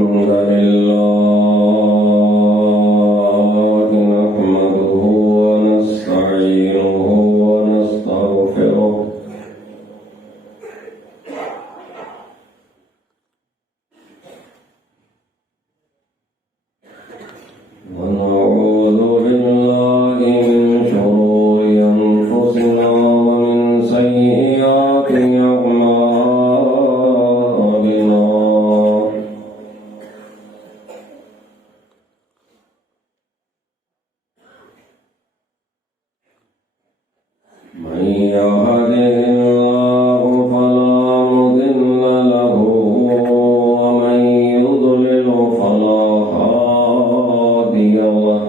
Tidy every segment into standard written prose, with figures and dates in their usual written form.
الحمد لله نحمده ونستعينه ونستغفره ونعوذ بالله من شرور أنفسنا ومن سيئات أعمالنا من يهده الله فلا مضل له ومن يضلل فلا هادي له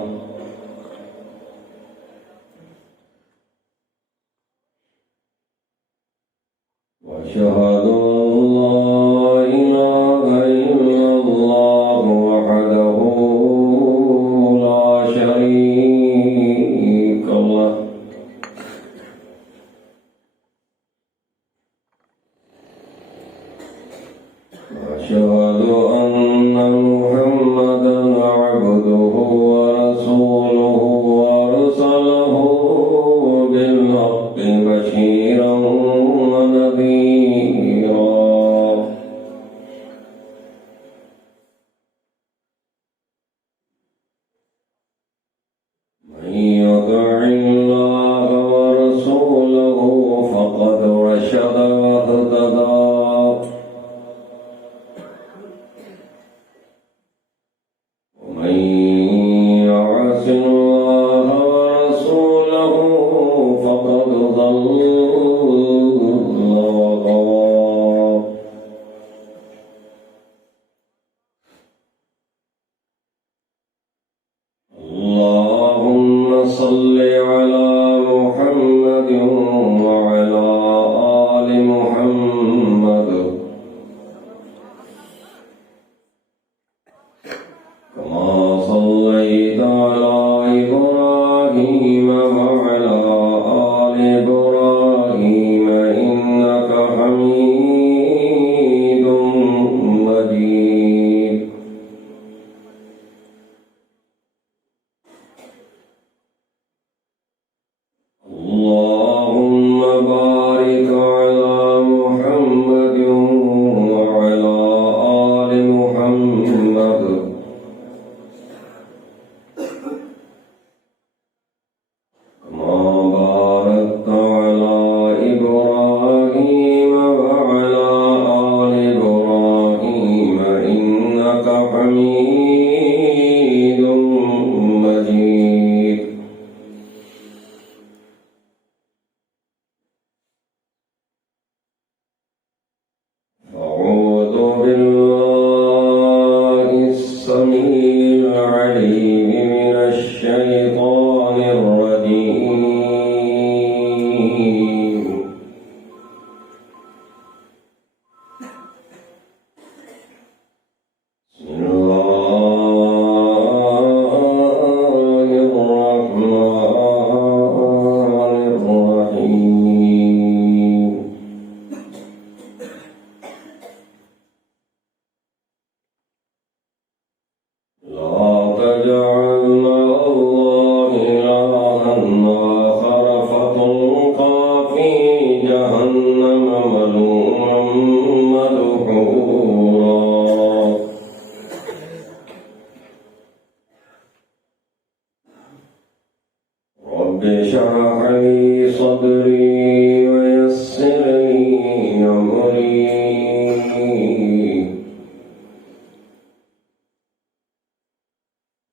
وأشهد أن لا إله إلا الله وحده لا شريك له وأشهد أن محمدا عبده ورسوله أرسله بالحق بشيرا ونذيرا من يطع الله ورسوله فقد رشد واهتدى ومن يعص الله ورسوله فقد ضل وغوى اللهم صل على محمد وعلى آل محمد كما صليت على إبراهيم وعلى آل إبراهيم إنك حميد مجيد اللهم بارك على محمد وعلى آل محمد كما باركت على إبراهيم وعلى آل إبراهيم إنك حميد مجيد أعوذ بالله السميع العليم من الشيطان الرجيم بسم الله الرحمن الرحيم لا تجعل مع الله إلها آخر فتلقى في جهنم ملوما مدحورا رب اشرح لي صدري ويسر لي أمري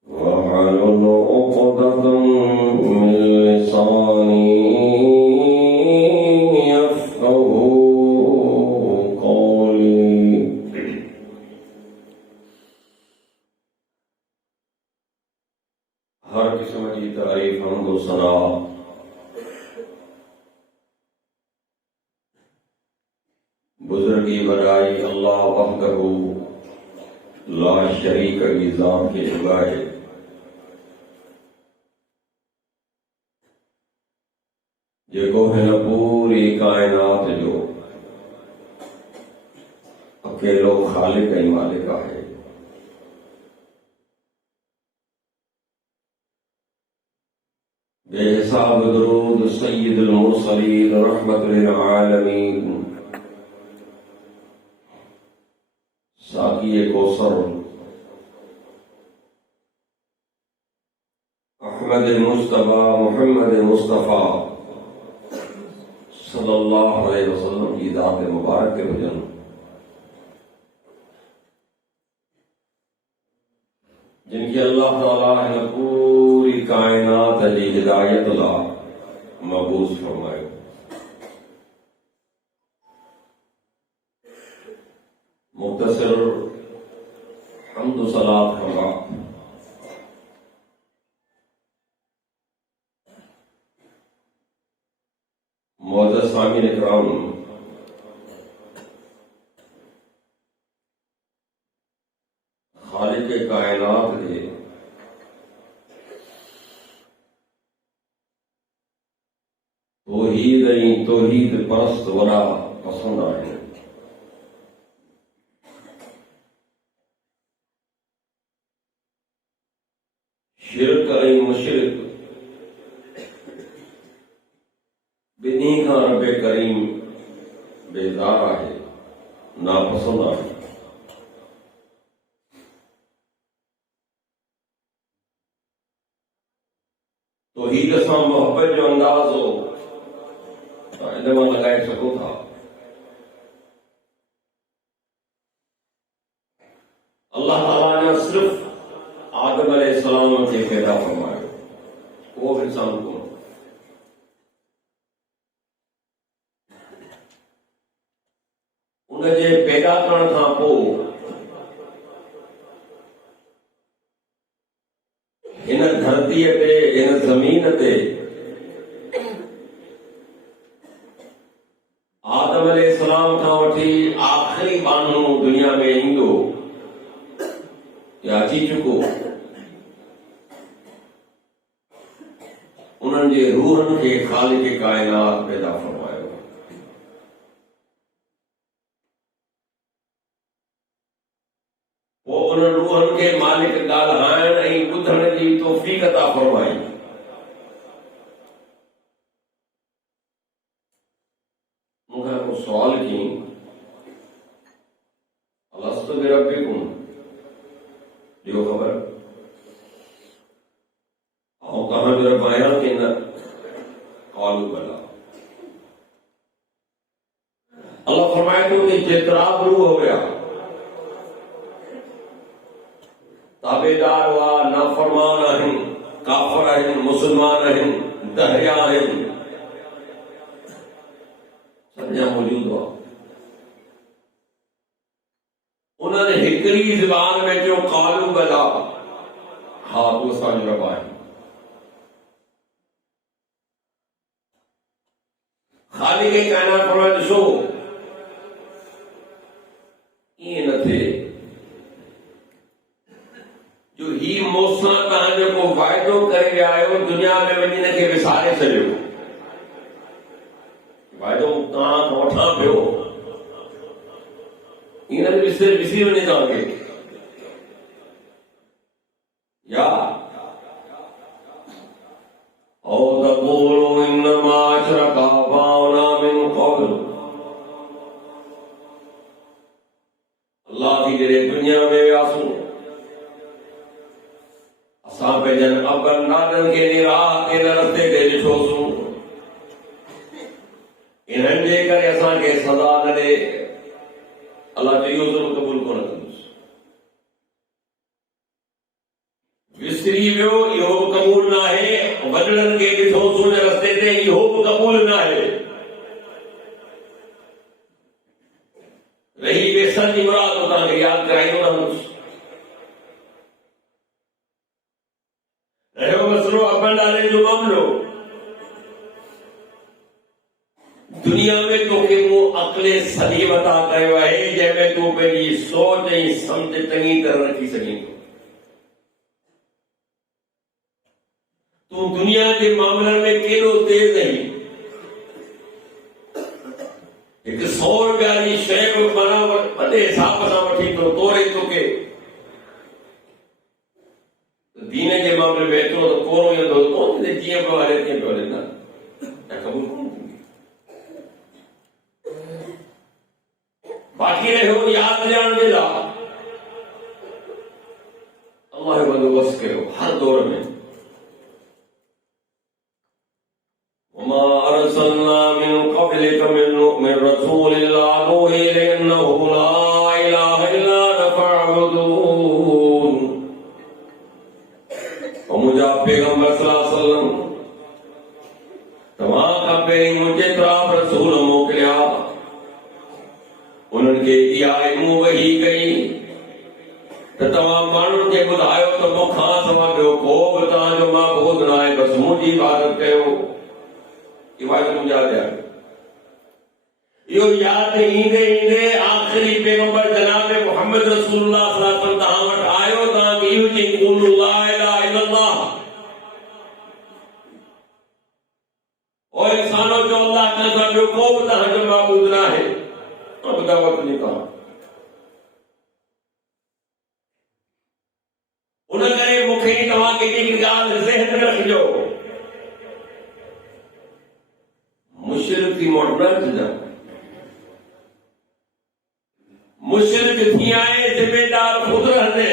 واحلل عقدة من لساني يفقه قولي हर किस्म की तारीफ हमद व सना बुजुर्गी बराई अल्लाह वहदहू ला शरीक की जात के जुगाए जेको हिन पूरी कायनात जो अकेलो खालिक ऐं मालिक आहे। साहब दरूद सय्यदुल मुरसलीन रहमतुल लिल आलमीन साक़ी कौसर अहमद मुस्तफा मुहम्मद मुस्तफा सल्लल्लाहु अलैहि वसल्लम की ज़ात मुबारक के भजन जिनकी अल्लाह ताला ने पूरी कायनात अली हिदायत ला मबूस फरमाए। मुख्तसर हम्द सलात का मुअज़्ज़ज़ सामीन इकराम, खालिक कायनात के तौहीद परस्त वरा पसंद आए। शिरक ऐं मुशरिक बिन्ही खां रब करीम बेज़ार आहे, नापसंद आहे। तौहीद सां मोहब्बत जो अंदाज़ हो इन मां लॻाए सघो था। अल्लाह ताला ने सिर्फ आदम अलैहिस्सलाम खे पैदा फरमायो, उहो बि इंसान को उनजे पैदा करण खां पोइ इन धरतीअ ते इन ज़मीन ते आदम अलैहिस्सलाम खां वठी आख़िरी माण्हू दुनिया में ईंदो या अची चुको, उन्हनि जे रूहनि खे ख़ालिक़ कायनात पैदा फरमायो। पोइ उन्हनि रूहनि खे मालिक ॻाल्हाइण ऐं ॿुधण जी तौफ़ीक़ अता फरमाई। मूंखां को सवाल की अलस्तु बिरब्बिकुम, ॾियो ख़बर ऐं तव्हां जो रब आहियां की न? क़ालू बला। अल्लाह फरमाए थो कि जेतिरा बि रूह हुया, ताबेदार हुआ, नाफरमान आहिनि, काफ़िर आहिनि, मुसलमान आहिनि, दहिया आहिनि, सॼा मौजूद हुआ। उन्होंने हिकड़ी ज़बान में जो क़ालू बला, हाँ तूं असांजो रब आहे। ख़ालिक़ कायनात फरमाए ॾिसो ईअं न थिए जो ही मूंसां तव्हां जेको वाइदो करे विया आहियो दुनिया में वञी हिन खे विसारे छॾियो। वाइदो तव्हां खां वठां पियो, ईअं न विसी वञे तव्हांखे, या औ तक़ूलू इन्नमा अशरक आबाउना मिन क़ब्ल। अल्लाह की जॾहिं दुनिया में वियासीं असां पंहिंजनि अबनि ॾाॾनि खे राह ते रस्ते ते ॾिठोसीं, इन्हनि जे करे असांखे सज़ा न ॾे। अल्लाह जो इहो ज़ुल्म क़बूल कोन कंदुसि। विसरी वियो, इहो बि क़बूल न आहे। वॾड़नि खे ॾिठोसीं रस्ते ते, इहो बि क़बूल न आहे। रही बेसर जी मुराद तव्हांखे यादि कराईंदो रहंदुसि। रहियो मसलो अबनि ॾाॾनि जो मामिलो, दुनिया में तोखे मूं अक़ले सलीम अता कयो आहे जंहिंमें तूं पंहिंजी सोच ऐं सम्झ चङी तरह रखी सघीं थो। तूं दुनिया जे मामलनि में केॾो तेज़ आहीं। हिकु 100 रुपया जी शइ बि माना वॾे हिसाब सां वठी थो तोरे तोखे। दीन जे मामले में एतिरो त कोरो ईंदो कोन, जीअं पियो हले तीअं पियो हले न। कबूल कौन थींदी। बाक़ी रहियो यादि ॾियण जे लाइ अल्लाह जो बंदोबस्त कयो हर दौर में। वमा अरसलना मिन क़ब्लिक मिन रसूलिन इल्ला नूही इलैहि अन्नहु ला इलाहा इल्ला अना फ़अबुदून। मुंहिंजा पैगंबर सल्लल्लाहु अलैहि वसल्लम तव्हां खां पहिरीं मुंहिंजे तरफ़ रसूल मोकिलिया, उन्हनि खे इहा इल्मु वही कई त तव्हां माण्हुनि खे ॿुधायो त मूंखां सवाइ ॿियो को बि तव्हांजो माबूद न आहे, बसि मुंहिंजी इबादत कयो। इबादत मुंहिंजा ॾिया। इहो यादि ईंदे ईंदे आख़िरी पैगंबर जनाब मोहम्मद रसूलुल्लाह सल्लल्लाहु अलैहि वसल्लम तव्हां वटि आयो, तव्हांखे इहो चई क़ुलु ला इलाहा इल्लल्लाह। ओ इंसानो जो अल्लाह खां सवाइ ॿियो को बि तव्हांजो माबूद न आहे। दावत नहीं कहा उन्होंने मुखे तव्हां खे हिकड़ी ॻाल्हि ज़हन में रखिजो, मुशरिक थी मोट न थिजो। मुशरिक थी आए जिम्मेदार खुद रहंदे।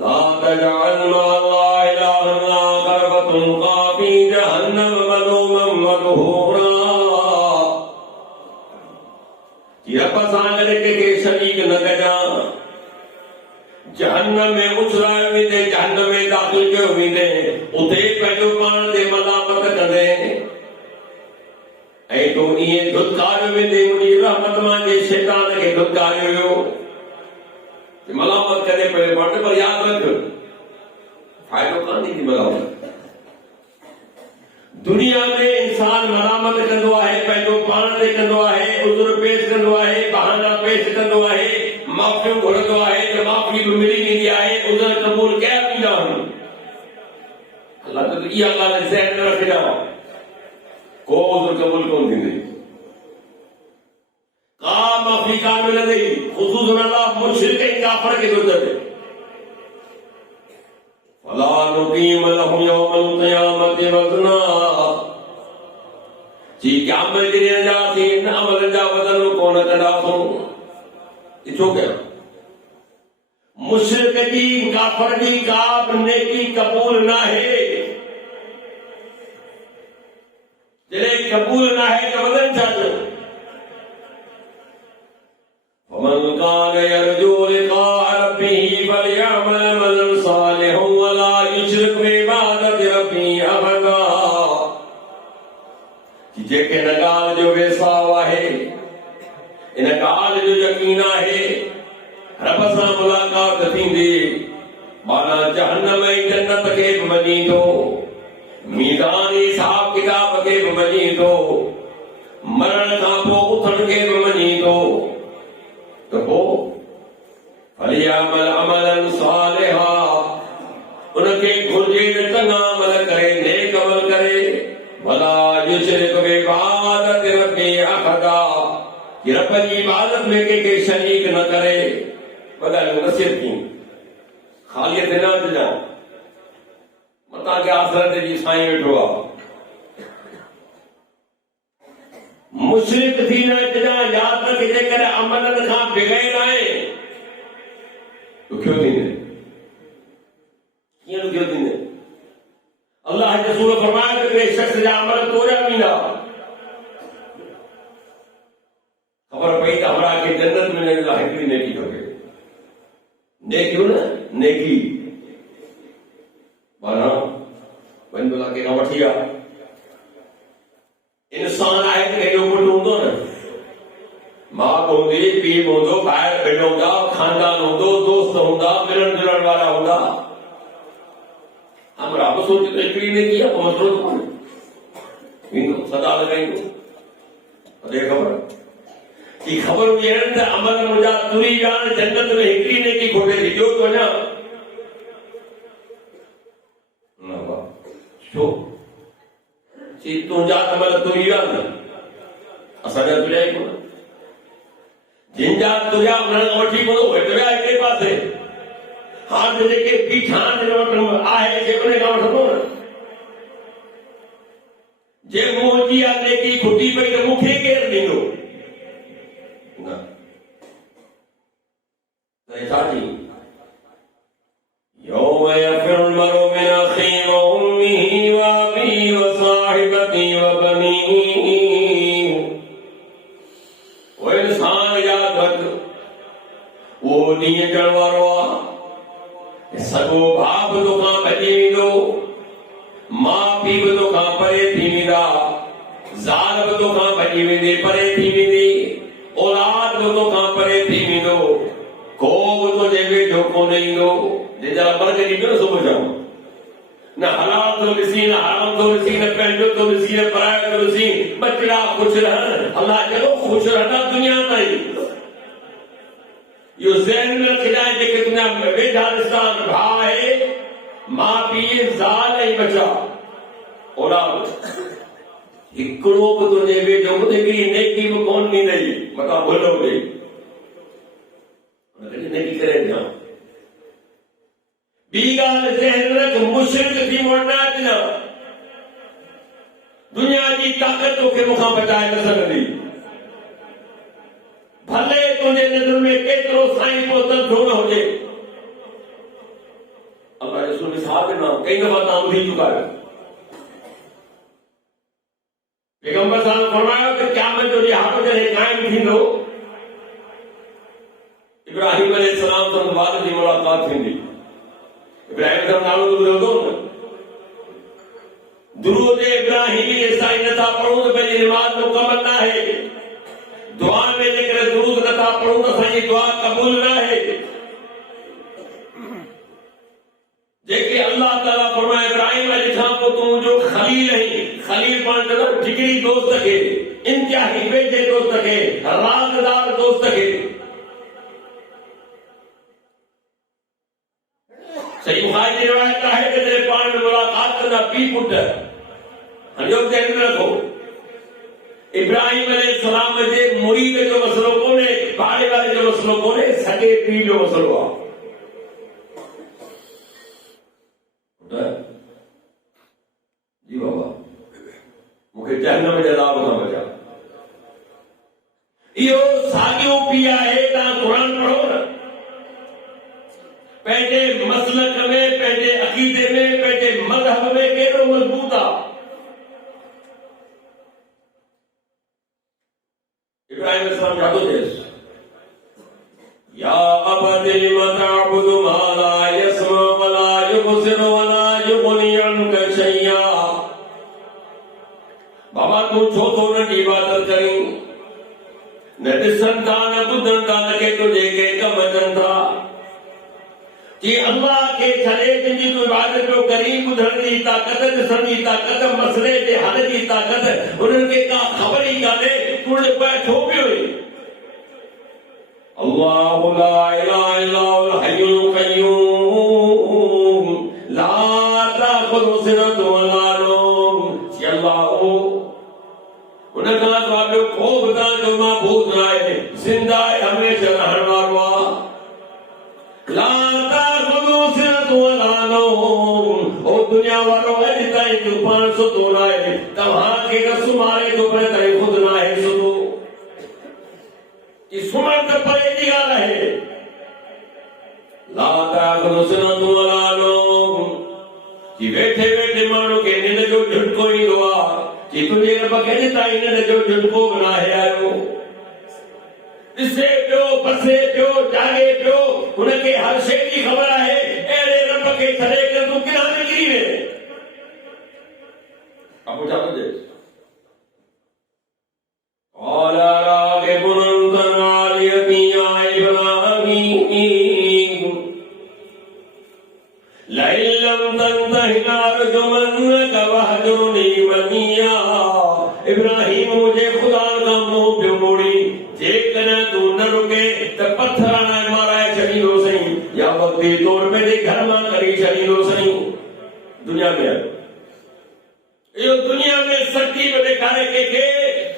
ला तजअल मा अल्लाह इलाहन आखर फतुल्क़ा फी जहन्नम मलूमन मदहूरा। रब सां गॾु कंहिंखे शरीक न कजां। जहन्नम में उछलायो वेंदे, जहन्नम में दाख़िल कयो वेंदे, उते पंहिंजो पाण ते मलामत कंदे ऐं तूं ईअं धुतकारियो वेंदे, मुंहिंजी रहमत मां जे शैतान खे धुतकारियो वियो मलामत करे पियो वटि। पर यादि रख फ़ाइदो कान थींदी मलामत। दुनिया में इंसान मलामत कंदो आहे, पंहिंजो पाण ते कंदो आहे, उज़ुर पेश कंदो आहे, बहाना पेश कंदो आहे, माफ़ियूं घुरंदो आहे त माफ़ी बि मिली वेंदी आहे, उज़ुर क़बूल कया वेंदा आहिनि। अल्लाह त इहा ॻाल्हि ज़हन में रखिजो, को उज़ुर क़बूल कोन थींदी, का माफ़ी कान मिलंदी, ख़ुसूसन अल्लाह मुशरिक ऐं काफ़िर खे थो चवे। फला नुक़ीम लहुम यौमल क़ियामति वज़ना। जी क़यामत जे ॾींहुं जा असीं इन अमल जा वज़न कोन कंदासूं। छो कयो? मुशरिक जी काफ़िर जी का बि नेकी क़बूल न आहे। जॾहिं क़बूल न आहे त वज़न छा थियो? वमन कान यरजू लिक़ाअ रब्बिही फलयअमल अमलन सालिहन वला युशरिक बिइबादति रब्बिही अबदा। जेके इन ॻाल्हि जो वेसाव आहे, इन ॻाल्हि जो यकीन आहे रब सां मुलाक़ात थींदी, माना जहन्नम ऐं जन्नत खे बि मञी थो, मीज़ान हिसाब किताब खे बि मञी थो, मरण खां पोइ उथण खे बि मञी थो, त पोइ फलियअमल अमलन सालिहा, उनखे घुर्जे त चङा अमल करे, नेक अमल करे, वला युशरिक बिइबादति रब्बिही अहदा, रब जी इबादत में कंहिंखे शरीक न करे। ॿुधायो नसीहत थी ख़ालियत न अचिजां, मतां के आख़िरत जी साईं वेठो आहे। मुशरिक थी न अचिजां, यादि रख जेकॾहिं अमलनि खां बग़ैर आहे ॾुखियो थींदे। कीअं ॾुखियो थींदे? अल्लाह जे रसूल फरमायो त के शख़्स जा अमल तोड़िया वेंदा, ख़बर पई त हमरा खे जन्नत में वञण लाइ हिकिड़ी नेकी खपे। नेकियूं न नेकी माना वञ भला कंहिंखां वठी आ। इंसान आहे त कंहिंजो पुटु हूंदो न, माउ बि हूंदी, पीउ बि हूंदो, ॿाहिरि भेण हूंदा, खानदान हूंदो, दोस्त हूंदा, मिलण जुलण वारा हूंदा। हमरा बि सोच त हिकिड़ी नेकी आहे, पोइ मसइलो कोन्हे, ईंदो सदा लॻाईंदो। अॾे ख़बर हुजे त अमल मुंहिंजा तुरी विया आहिनि, जन्नत में हिकिड़ी नेकी खोटे थी ॾियो थो वञा। छो? चई तुंहिंजा अमल तुरी विया आहिनि, असांजा तुरिया ई कोन। जिन जा तुरिया उन्हनि खां वठी पवंदो, उहे तुरिया हिकिड़े पासे। हाणे जेके बीठा आहिनि आहे उन खां वठंदो न। जे मुंहिंजी आहे नेकी खुटी पई त मूंखे केरु ॾींदो न त छा थी यौम यफ़िरु अल-मर'उ मिन अख़ीहि व उम्मिही व अबीही व साहिबतिही व बनीही ओ इंसान यादि रख उहो ॾींहुं अचण वारो आहे सॻो भाउ बि तोखां भॼी वेंदो माउ पीउ बि तोखां परे थी वेंदा ज़ाल बि तोखां भॼी वेंदी परे थी वेंदी औलाद बि तोखां परे थी वेंदो को बि तुंहिंजे वेझो कोन ईंदो जंहिंजा बर्ग ॾींदो न सुबुह शाम न हलाल थो ॾिसी न हराम थो ॾिसी न पंहिंजो थो ॾिसी न परायो थो ॾिसी बचड़ा ख़ुशि रहनि अलाह चयो ख़ुशि रहंदा दुनिया ताईं इहो ज़हन में रखिजांइ जेके दुनिया में वेझा रिश्ता भाउ आहे माउ पीउ ज़ाल ऐं बचा औलाद हिकिड़ो बि तुंहिंजे वेझो हिकिड़ी नेकी बि कोन ॾींदई मथां भुलो ॾेई नेकी करे ॾियां ॿी ॻाल्हि ज़हन रख मुशरिक थी वञा न दुनिया जी ताक़त तोखे मूंखां बचाए न सघंदी भले तुंहिंजे नज़र में केतिरो साईं पोतल छो न हुजे अल्लाह रसूल साहब ॾिना कई दफ़ा तव्हां ॿुधी चुका आहियो पैगंबर साहब फरमायो त क़यामत जो ॾींहुं जॾहिं क़ाइम थींदो इब्राहिम अलैहिस्सलाम सां बाद जी मुलाक़ात थींदी इब्राहिम जो नालो तो ॿुधो न दुरूद इब्राहिमी असां नथा पढ़ूं त पंहिंजी निमाज़ मुकमल न आहे दुआ में जेकर दुरूद नथा पढ़ूं त असांजी दुआ क़बूल न आहे जेके अल्लाह ताला फरमाए इब्राहिम ॾिठा पोइ तूं मुंहिंजो खलील आहीं खलील पाण चवंदो जिगरी दोस्त खे इंतिहाई वेझे दोस्त खे राज़दार दोस्त खे सही बुखारी जी रिवायत है कि तेरे पान में मुलाकात करना पी पुट हरिओम ध्यान में रखो इब्राहिम अलैहिस्सलाम जे मुरीद जो मसलो कोने भाड़े वाले जो मसलो कोने सगे पी जो मसलो आहे जी बाबा मूंखे जहन्नम जे अज़ाब खां बचा इहो साॻियो पी आहे तव्हां क़ुरान पढ़ो न पंहिंजे मसलक में पंहिंजे अक़ीदे में पंहिंजे मज़हब में केॾो मज़बूत आहे इब्राहिम अलैहिस्सलाम छा थो चएसि या अबति लिम तअबुदु मा ला यस्मा व ला युबसिरु व ला युग़नी अन्का शैया बाबा तूं छो थो उन्हनि जी इबादत करीं न ॾिसनि था न ॿुधनि था न के तुंहिंजे के कम अचनि था कि अल्लाह के छड़े जिनकी तू इबादत पियो करी ॿुधण जी ताक़त ॾिसण जी ताक़त मसले जे हल जी ताक़त उन्हनि खे का ख़बर ई कान्हे तूं उन पे छो पियो अल्लाहु ला इलाहा इल्ला हुवल हय्युल क़य्यूम ला ताख़ुज़ु सिनतुन व ला नौम अल्लाह उन खां सवाइ ॿियो को बि तव्हांजो महबूद न आहे ज़िंदा आहे हमेशह रहण वारो आहे ला दुनिया वालों अॼु ताईं जो पाण सुतो न आहे तव्हांखे न सुम्हारे थो पर ताईं ख़ुदि न आहे सुतो कि सुम्हण त परे जी ॻाल्हि आहे ला ताख़ुज़ु सिनतुन व ला नौम कि वेठे वेठे माण्हू खे निंड जो झटको ईंदो आहे कि तुंहिंजे रब खे अॼु ताईं निंड जो झटको बि न आहे आयो ॾिसे पियो बसे पियो जागे पियो हुनखे हर शइ जी ख़बर आहे अहिड़े रब खे छॾे करे तूं किथां निकिरी वञे अब छा थो चएसि قال راغب أنت عاليتي يا إبراهيم لئن لم تنته لأرجمنك واهجرني مليا इब्राहिम मुझे खुदा का मुंह पियो मोड़ी जेकॾहिं तूं न रुके त पत्थर हणाए माराए छॾींदो सही या वक़्ती तौर पे घर मां कढी छॾींदो सही दुनिया में इहो दुनिया में सच्ची में ॾेखारे कंहिंखे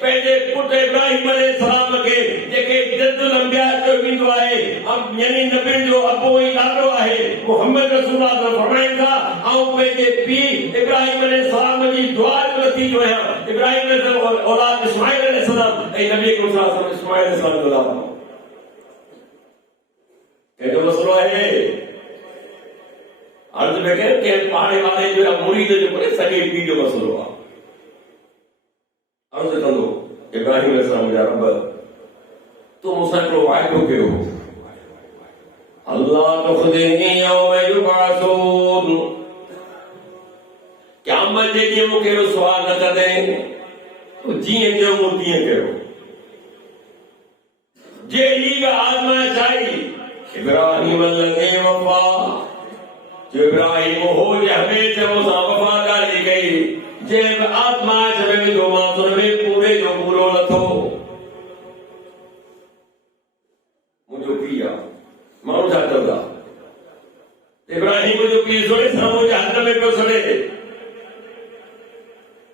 पंहिंजे पुट इब्राहिम अलैहिस्सलाम खे जेके जद्दुल अंबिया चयो वेंदो आहे अब यानी नबी जो अबो ही ॾाढो आहे मोहम्मद रसूलुल्लाह फरमाइनि था ऐं पंहिंजे पीउ इब्राहिम अलैहिस्सलाम जी दुआ जो नतीजो आहियां इब्राहिम अलैहिस्सलाम औलाद इस्माइल अलैहिस्सलाम ऐं नबी करीम इस्माइल अलैहिस्सलाम जो औलाद केॾो मसलो आहे अर्ज़ में कयो के पाड़े वारे जो मुरीद जो कोन्हे सॼे पीउ जो मसलो आहे अर्ज़ कंदो इब्राहिम अलैहिस्सलाम जा रब तूं मूंसां हिकिड़ो वाइदो कयो अल्लाह तुख़ज़िनी यौम युबअसून क़यामत जे ॾींहुं मूंखे रुसवा न कंदे तूं जीअं चयो मूं तीअं कयो जहिड़ी बि आज़माइश आई इब्राहिम लॻे वफ़ा जो इब्राहिम हो जे हमेशह मूंसां वफ़ादारी कई जंहिं बि आज़माइश में विधो मां तुर में पूरे जो पूरो लथो मुंहिंजो पीउ आहे माण्हू छा चवंदा इब्राहिम जो पीउ सोरे साम्हूं जे हथ में पियो सड़े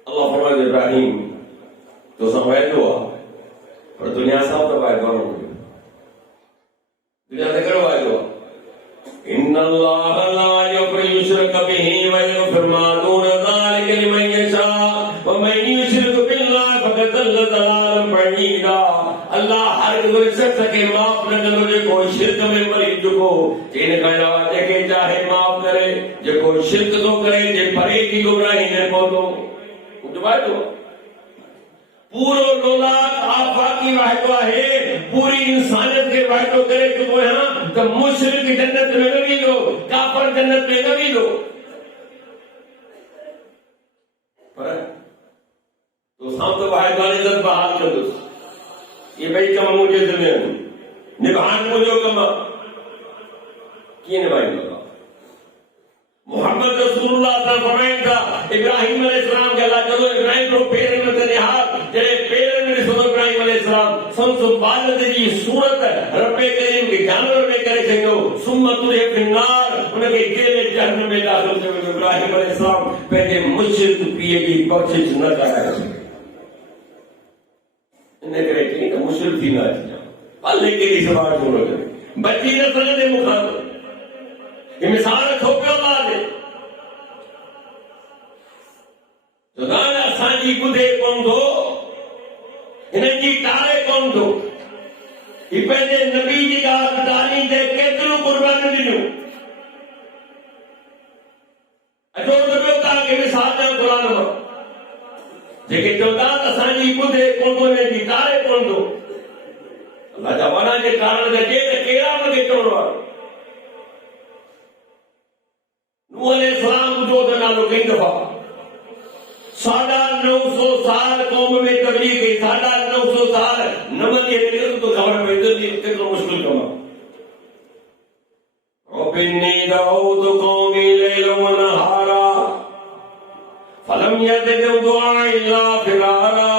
अल्लाह फरमाए इब्राहिम तोसां वाइदो आहे पर दुनिया सां त वाइदो न हुयो दुनिया से करो वाइदो इन्नल्लाह ला यग़फिरु युश्रक बिही व यग़फिरु मा दून ज़ालिका लिमन यशा व मन युश्रिक बिल्लाहि फ़क़द ज़ल्ल ज़लालन बईदा अल्लाह हर गुनाह शख्स के माफ न कंदो जेको शिरक में मरी चुको इन खां अलावा जेके चाहे माफ करे जेको शिरक थो करे जे परे की गुमराही में पहुतो वाइदो पूरो लोलात आफाकी वाइदो आहे पूरी इंसानियत के वाइदो करे चुको है त मुशरिक जन्नत में न वेंदो काफिर जन्नत में न वेंदो पर तो साम तो वाइदो वाली इज्जत बहाल कर दो ये भाई कम मुझे ज़िम्मे निभान मुझे कम की निभाएंगे मोहम्मद रसूलुल्लाह फरमाइनि था इब्राहिम अलैहिस्सलाम के अल्लाह चलो इब्राहिम रो पेरनि में ते हाथ जड़े पेरनि में ॾिसो इब्राहिम अलैहिस्सलाम संसु बालद जी सूरत रब्बे करीम के जानवर में करे छॾियो सुम्मा तुरे फिन्नार उनके गिले जहन्नम में दाख़िल थियो इब्राहिम अलैहिस्सलाम पंहिंजे मुशरिक पीउ जी बख़्शिश न कराए इन करे कि मुशरिक थी न अचे अल्लाह केॾी सवाल छो न करे बची न सघंदे मूंखां ये मिसाल थोपियो लादे तो गाना असांजी ॿुधे कोन थो हिननि जी टारे कोन थो ही पंहिंजे नबी जी ॻाल्हि तारीख़ ते केतिरियूं क़ुर्बानियूं ॾिनियूं अचो त ॿियो तव्हांखे मिसाल ॾियां क़ुरान मां जेके चवंदा असांजी ॿुधे कोन थो हिननि जी टारे कोन थो अल्लाह जा वारा जे कारण ते कहिड़ा मूंखे चवणो आहे नूह अलैहिस्सलाम जो नालो कई दफा 950 साल कौम में तबलीग की 950 साल न मनी तो खबर पई कितना मुश्किल कम रब्बिनी दाऊद कौमी लैला व नहारा फलम यज़िदहुम दुआई इल्ला फिरारा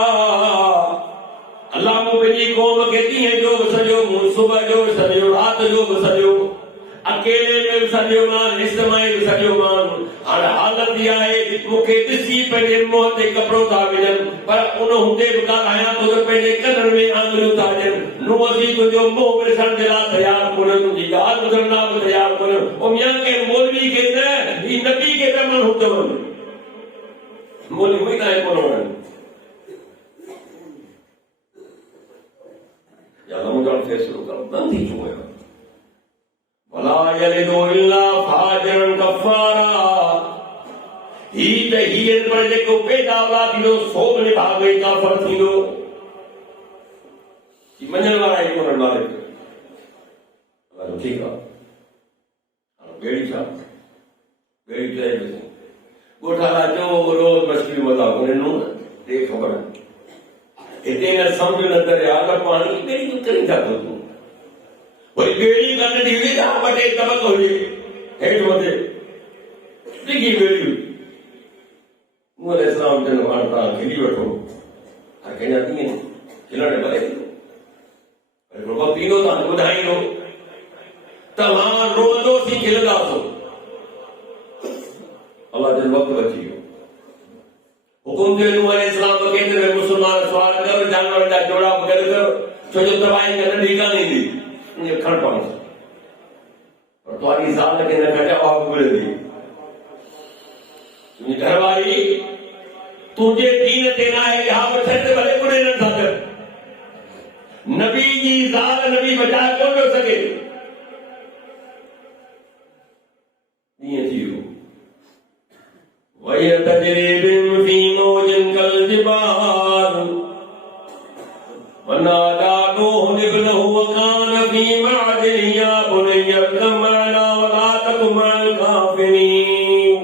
अल्लाह मुंहिंजी कौम खे ॾींहं जो बि सॼो सुबुह जो बि सॼो राति जो बि सॼो अकेले में भी सॼो मान इज्तिमाई भी सॼो मान हाणे हालत इहा आहे मूंखे ॾिसी पंहिंजे मुंहं ते कपिड़ो था विझनि पर उन हूंदे बि ॻाल्हायां थो त पंहिंजे कननि में आङुरियूं था ॾियनि नूह जी तुंहिंजो मुंहुं ॾिसण जे लाइ तयारु कोन्हे तुंहिंजी ॻाल्हि ॿुधण लाइ बि तयारु कोन्हे ओ मियां कंहिं मौलवी खे न ही नबी खे त माण्हू चवनि मौलवी हुई तव्हांखे कोन वणनि या मुंहिंजो फ़ैसिलो करो बंदि थी चुको आहे वला यलिदु इल्ला फाजिरन कफ़ारा ही त हीअं पर जेको पैदा औलाद थींदो सो बि निभाग में काफ़िर थींदो मञण वारा ई कोन मालिक अल्लाह ठीकु आहे हाणे ॿेड़ी छा ॿेड़ी चए ॻोठाला जो रोज़ मछली मज़ाक उन्हें नूं ॾे ख़बर हिते न सम्झ न दरिया न पाणी ॿेड़ी तूं करे छा थो तूं वरी ॿेड़ी कान ॾी हुई त ॿ टे तबक हुजे हेठि मथे ॾिघी ॿेड़ी मूं अलैहिस्सलाम चवंदो हाणे तव्हां खिली वठो हाणे कंहिंजा कीअं खिलण भले थींदो वरी पीनो तव्हां ॿुधाईंदो तव्हां रोज़ोसीं खिलंदासो अल्लाह जो वक़्तु अची वियो हुकुम थियो नूह अलैहिस्सलाम केतिरे मुस्लमान सुवाल कर जानवर जा जोड़ा गॾु कर छो जो तबाही नंढी कान ईंदी खण पाण और तुम्हारी ज़ाल के न कटा आग बुले दी तुझी घरवारी तुझे दीन देना है यहाँ पर छत भले बुरे न सागर नबी जी ज़ाल नबी बचा कौन हो सके ये जीव वही तजरीबिन फी मौजिन कल जिबाल वनादा नूह इब्नहु वकान फी मअदिल या बुनय्या इरकम मअना वला तकुन मअल काफिरीन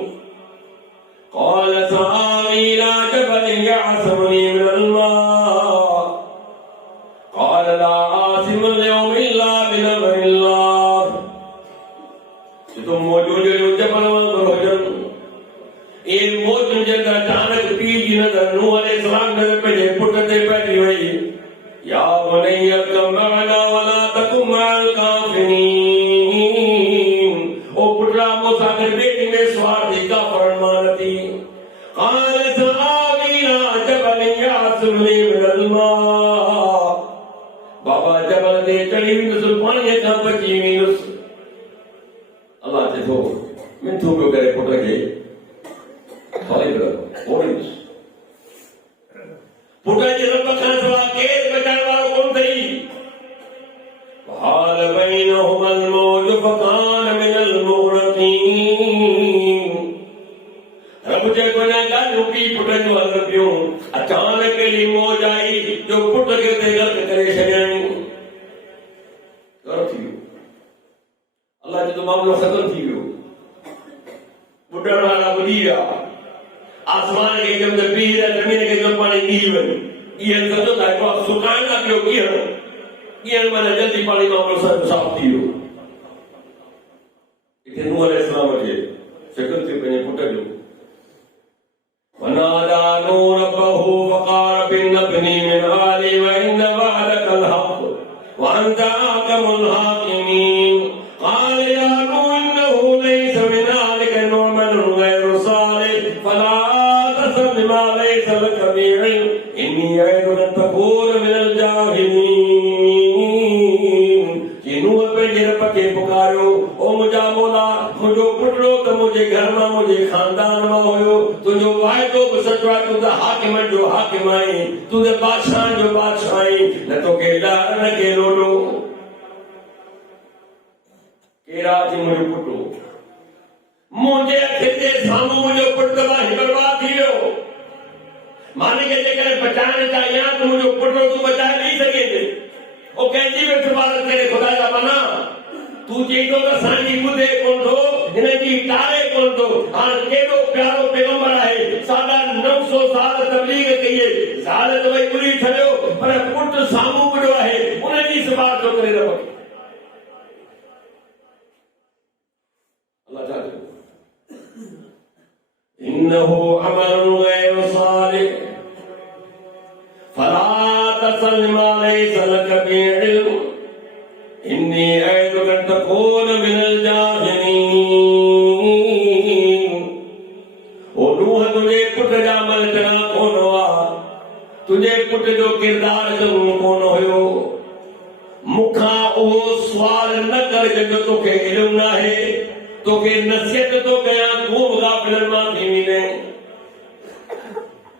क़ाल सआवी इला जबलिन यअसिमुनी मिनल मा क़ाल ला आसिमा अल-यौम इल्ला बिअम्रिल्लाह तुम मौजूद हो जबल ये मौजूद जगह अचानक बीज नजर नूह अलैहिस्सलाम नजर पे पुट ते बैठी हुई या बुनय्या इरकम मअना वला तकुन मअल काफिरीन ओ पुटरा मुसाफिर बेटी में सवार थी का फरमानती क़ाल सआवी इला जबलिन यअसिमुनी मिनल मा बाबा जबल ते चढ़ी हुई पानी खां बची हुई अल्लाह चए थो मिठो पियो करे पुट खे पुट जे रब खां सवाइ केरु बचाइण वारो कोन अथई हाल बैनहुमल मौज फकान मिनल मुग़रक़ीन रब जे कोने ॻाल्हियूं पी पुट जूं हलनि पियूं अचानक अहिड़ी मौज आई जो पुट खे ते गर्क करे छॾियईं थी वियो अल्लाह जो मामलो खत्म थी वियो बुढ़ण वारा बुली विया आसमान के जब बीर जमीन के जब पानी नील वही ये सजो था को सुकान ना पियो कीअं माने जल्दी पानी मामलो सब साफ थी वियो इते नूह अलैहिस्सलाम जे शकल ते पंहिंजे पुट जो वनादा नूह रब्बहु वक़ाल बिन्नबनी मिन आली व इन्न वअदकल हक़ व अंत अहकमुल हाकिमीन क़ाल या नूह इन्नहु लैसा मिन आलिका नुअमनुन गैरु सालिह फला तस्मा लैसा लक बिही इन्नी अइदुका अन तकून मिनल जाहिलीन कि नूह पंहिंजे रब खे पुकारियो ओ मुंहिंजा मौला मुंहिंजो पुटड़ो त मुंहिंजे घर मां मुंहिंजे खानदान मां हुयो तुंहिंजो वाइदो बि सचो आहे तूं त हाकिमनि जो हाकिम आहीं तूं त बादशाहनि जो बादशाह आहीं न तोखे ॾार न के लोॾो केरा थी मुंहिंजो पुटु मुंहिंजे अखियुनि जे साम्हूं मुंहिंजो पुटु तबाही बर्बाद थी वियो माने के जेकर बचाइण चाहियां त मुंहिंजो पुटु तूं बचाए नहीं सघे ओ कंहिंजी बि सिफारिश करे ख़ुदा जा मना तूं चईंदो त असांजी ॿुधे कोन थो हिनजी टारे कोन थो हाणे केॾो प्यारो पैगंबर आहे साढा 900 साल तबलीग कई ज़ाल त भई ॿुरी छॾियो पर पुटु साम्हूं ॿुधो आहे उनजी सिफारिश थो करे रब अल्लाह छा इन्नहु अमलुन गैरु सालिह फला तस्मा लैसा लक बिही इल्म इन्नी अइदुका अन तकून मिनल जाहिलीन ओ नूह तुंहिंजे पुट जा अमल चङा कोन हुआ तुंहिंजे पुट जो किरदार चङो कोन हुयो मूंखां उहो सुवाल न कर जंहिंजो तोखे इल्म न आहे तोखे नसीहत थो कयां तूं बि गाफ़िलनि मां थी वञे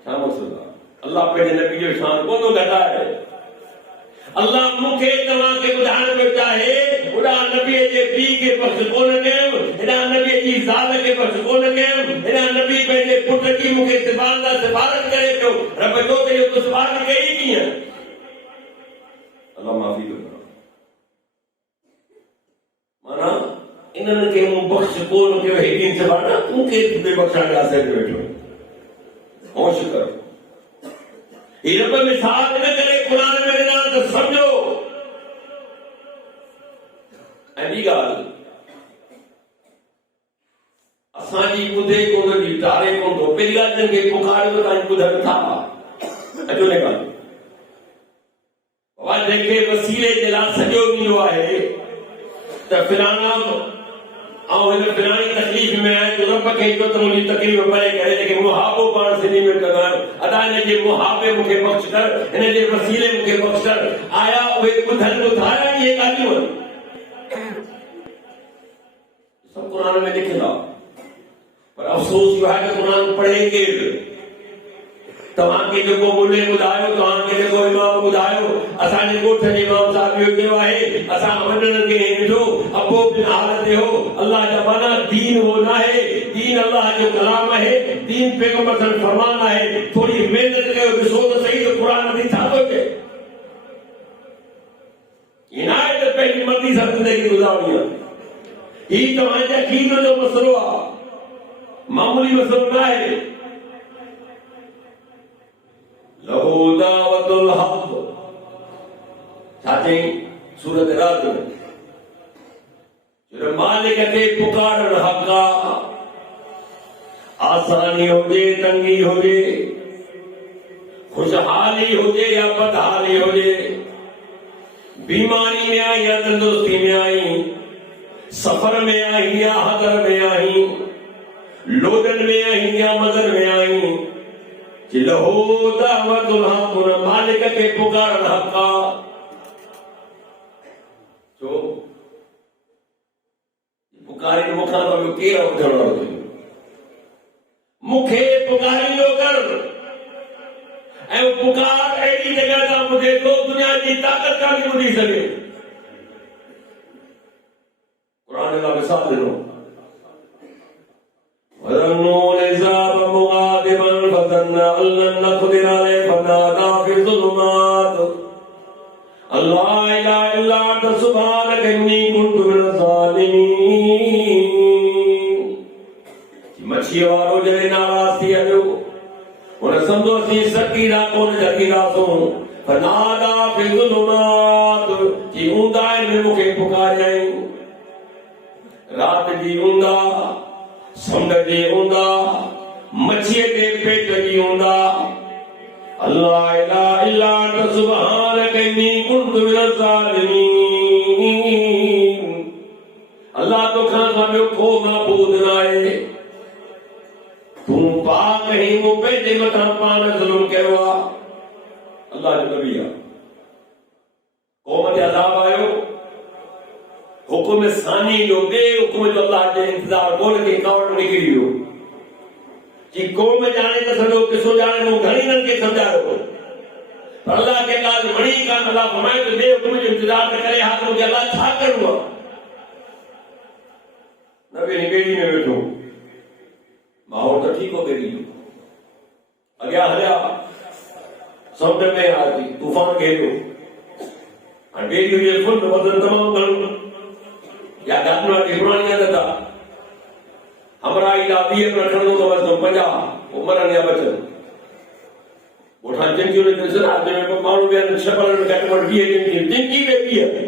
छा मक़सदु आहे अल्लाह पंहिंजे नबी जो शान कोन थो घटाए अल्लाह मूंखे तव्हांखे ॿुधाइण पियो चाहे उॾा नबीअ जे पीउ खे बख़्श कोन कयमि हेॾा नबीअ जी ज़ाल खे बख़्श कोन कयमि हेॾा नबी पंहिंजे पुट जी मूंखे सिफारिश करे पियो रब जो त इहो सिफारिश कई कीअं अल्लाह माफ़ी थो करे माना इन्हनि खे मूं बख़्श कोन कयो हेॾी सिफारिश तूं केरु बख़्शण जा सेठ वेठो होश कर हीअ रब मिसाल न करे क़ुर में ॾिना त सम्झो ऐं ॿी ॻाल्हि असांजी ॿुधे कोन थी टारे कोन थो पहिरीं ॻाल्हि जिन खे पुकारियो तव्हां ॿुधनि था अचो न ॻाल्हि बाबा जंहिंखे वसीले जे लाइ सॼो ॾींदो आहे त फिलाना ऐं हिन फिलानी तकलीफ़ में आहे तो रब खे चओ त मुंहिंजी तकलीफ़ परे करे जेके मुहाबो पाण सिंधी में कंदा आहियूं अदा हिन जे मुहाबे मूंखे बख़्श कर हिन जे वसीले मूंखे बख़्श कर आया उहे ॿुधनि ॿुधाया इहे ॻाल्हियूं सब कुरान में लिखे था, पर अफसोस इहो है कि कुरान पढ़े केरु? तव्हांखे जेको मुले ॿुधायो, तव्हांखे जेको इमाम ॿुधायो, असांजे ॻोठ जे इमाम साहिब इहो चयो आहे, असां वॾनि खे ॾिठो, अबो बिन हालत हो, अल्लाह जा माना दीन हो न आहे, दीन अल्लाह जो कलाम आहे, दीन पैगंबर सन फरमान आहे, थोड़ी महिनत कयो, ॾिसो त सही त क़ुरान में छा थो चए। इनायत पंहिंजी मर्ज़ी सां ज़िंदगी गुज़ारणी आहे। ही तव्हांजे अक़ीदे जो मसइलो आहे, मामूली मसइलो न आहे। लहू दावतुल हक़, छा चई सूरत रात में, जो मालिक खे पुकारण हक़ आहे। आसानी हुजे, तंगी हुजे, खुशहाली हुजे या बदहाली हुजे, बीमारी में आई या तंदुरुस्ती में आई, सफर में आई या हदर में आई, लोडन में आई या मदर में आई, लहो दावतुल हक़, मालिक खे पुकारण हक़ आहे। छो पुकारी मूंखां त केरु ॿुधण वारो? मूंखे पुकारींदो कर, ऐं पुकार अहिड़ी जॻह तां ॿुधे थो दुनिया जी ताक़त कान थी ॿुधी सघे। क़ुरान जा मिसाल ॾिनो, وَظَنُّوا الْعِذَابَ مُغَاضِبًا فَظَنَّ أَن لَّن نَّقْدِرَ عَلَيْهِ فَنَادَىٰ فِي الظُّلُمَاتِ أَن لَّا إِلَٰهَ إِلَّا أَنتَ سُبْحَانَكَ إِنِّي كُنتُ مِنَ الظَّالِمِينَ। मच्छी वारो जॾहिं नाराज़ थी वियो, हुन सम्झो असीं सकीरा कोन जकीरासूं, फनादा फी ज़ुलुमात, जी ऊंदाहि में मूंखे पुकारियईं। रात जी ऊंदा, समुंड जी ऊंदा, मच्छीअ जे पेट जी ऊंदा, अल्लाह इलाहा इल्ला अंत सुब्हानक इन्नी कुन्तु मिनज़ ज़ालिमीन। अल्लाह तोखां ॿियो को माबूद न आहे, तूं पाक ही, मूं पंहिंजे मथां पाण ज़ुल्म कयो आहे। अल्लाह जो नबी आहे। क़ौम ते अज़ाब आयो, हुकुम सानी जो ॿिए हुकुम जो अल्लाह जे इंतज़ार कोन खे कावड़ निकिरी वियो। जी क़ौम ॼाणे त सॼो किसो ॼाणे, मूं घणी हिननि खे सम्झायो, पर अल्लाह खे ॻाल्हि वणी कान। अल्लाह फरमाए त ॿिए हुकुम जो इंतज़ार न करे, हा मूंखे अल्लाह छा करिणो आहे? नबी ॿेड़ी में वेठो, माहौल तो ठीक हो गई, अॻियां हलिया, समुंड में आती, तूफान घेरियो, हाणे ॿेड़ीअ जो फुल वज़न तमामु घणो, या दादू वाटी पुराणी आदत आहे, हमरा ईंदा 20 मिनट खणंदो त बसि 50 पोइ मरनि या बचनि। पुठां टिंकियूं निकिरनि, रात में माण्हू विया छपरनि में घटि में 20 टिंकी में 20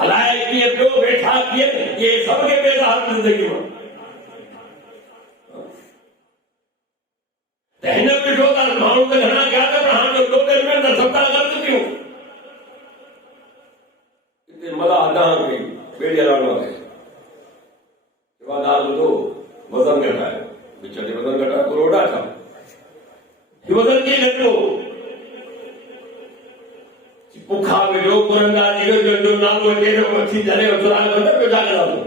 हलाए कीअं पियो, वेठा कीअं, इहे सभु खे बेज़ार ज़िंदगी में। त हिन ॾिठो त माण्हू त घणा कया, पर हाणे लोडनि में त सभु ग़लति कयूं। हिते मलाह दाह कई, ॿेड़ी हलाइण वारे सेवादार ॿुधो, वज़न घटायो, विच ते वज़न घटायो, पूरो रोडा छा ही वज़न कीअं घटियो? पुखा वेठो, कुरंदा जो नालो ॾेढ मच्छी जले चुराए वठो, ॿियो छा कंदासीं?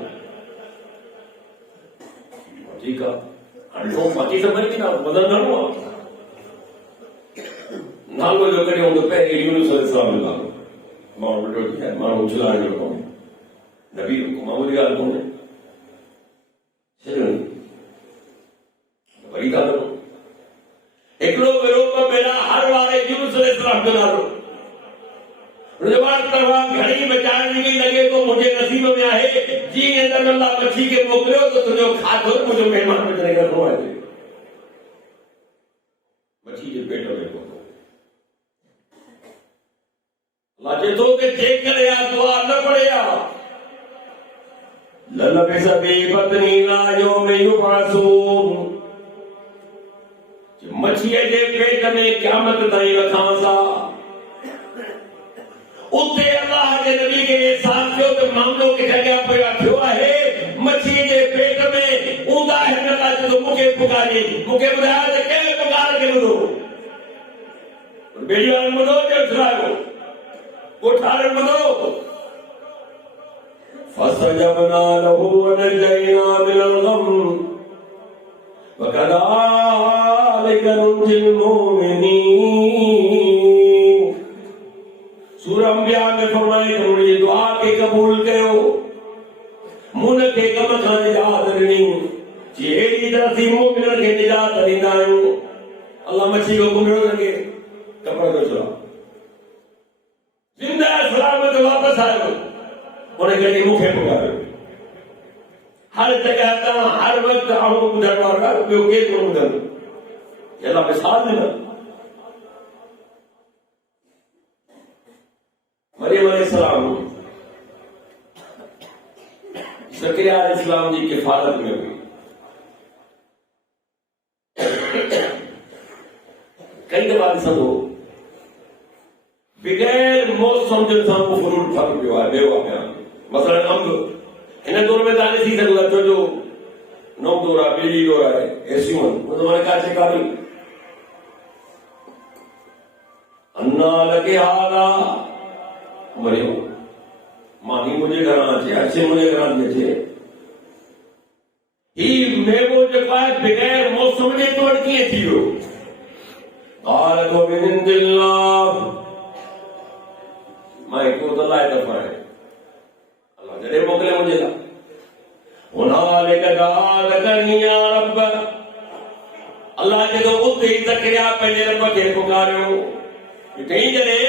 ठीकु आहे, हाणे लोग बाक़ी सब मरी ना, वज़न घणो आहे। नालो जो कॾहिं हूंदो पहिरीं यूनुस अलैहिस्सलाम जो नालो, माण्हू वेठो थी आहे, माण्हू उछलाइण जो कोन्हे, नबी मामूली ॻाल्हि कोन्हे, छॾियो वरी था करो। हिकिड़ो ॿियो ॿ भेरा हर वारे यूनुस अलैहिस्सलाम जो नालो, घणी बचाइण जी लॻे थो मुंहिंजे नसीब में आहे, जीअं त अल्लाह मच्छी खे मोकिलियो त तुंहिंजो खाधो मुंहिंजो महिमान में करे रखिणो आहे, मच्छी जे पेट में पहुतो। अल्लाह चए थो कि जेकर या दुआ न पढ़े आ, ललबिस बि बतनी ला यौम युबअसून, मच्छीअ जे पेट में क़यामत ताईं रखांसा। उते अल्लाह जे नबी के एहसास थियो त मामलो के जॻह पियो थियो आहे, मच्छी जे पेट में ऊंदा हिन लाइ जो मूंखे पुकारी, मूंखे ॿुधायो त कंहिं पुकार खे ॿुधो, ॿेड़ी ॿुधो जो छुड़ायो, कोठार ॿुधो, फस्तजबना लहू वनजैना मिनल गम वकज़ालिक नुंजिल मुमिनीन। सूरह अंबिया में फरमाए कि मुझे दुआ के कबूल कयो, मुन के कम खां निजात ॾिनी, अहिड़ी तरह थी मोमिन खे निजात ॾींदा आहियूं। अल्लाह मच्छी को घुमड़ो लगे कपड़ा को चला जिंदा सलामत वापस आयो, उन्हें कहीं मुखे पुकारो। हर जगह ता हर वक्त आऊं ॿुधण वारा ॿियो केरु कोन ॿुधंदो। अल्लाह मिसाल ॾिना। मरियम अलैहिस्सलाम ज़करिया अलैहिस्सलाम जी किफ़ालत में हुई। कई दफ़ा ॾिसंदो बगैर मौसम जो साम्हूं फ्रूट फल पियो आहे, मेवा पिया मसलन अंब। हिन दौर में तव्हां ॾिसी सघो था, छो जो नओं दौर आहे, ॿिली दौर आहे, एसियूं आहिनि, उन ज़माने का चिकारी अन्ना लगे हादा मरियो मानी मुंहिंजे घरां अचे, अचे मुंहिंजे घरां थी अचे। ही मेवो जेको आहे बगैर मौसम जे तौर कीअं थी वियो? قالت ومن عند الله मैं को तो लाए दफा है अल्लाह जड़े मोकले मुझे ला हुनालिक दाअ ज़करिया रब। अल्लाह जदों उते ही ज़करिया पंहिंजे रब खे पुकारियो, कई जड़े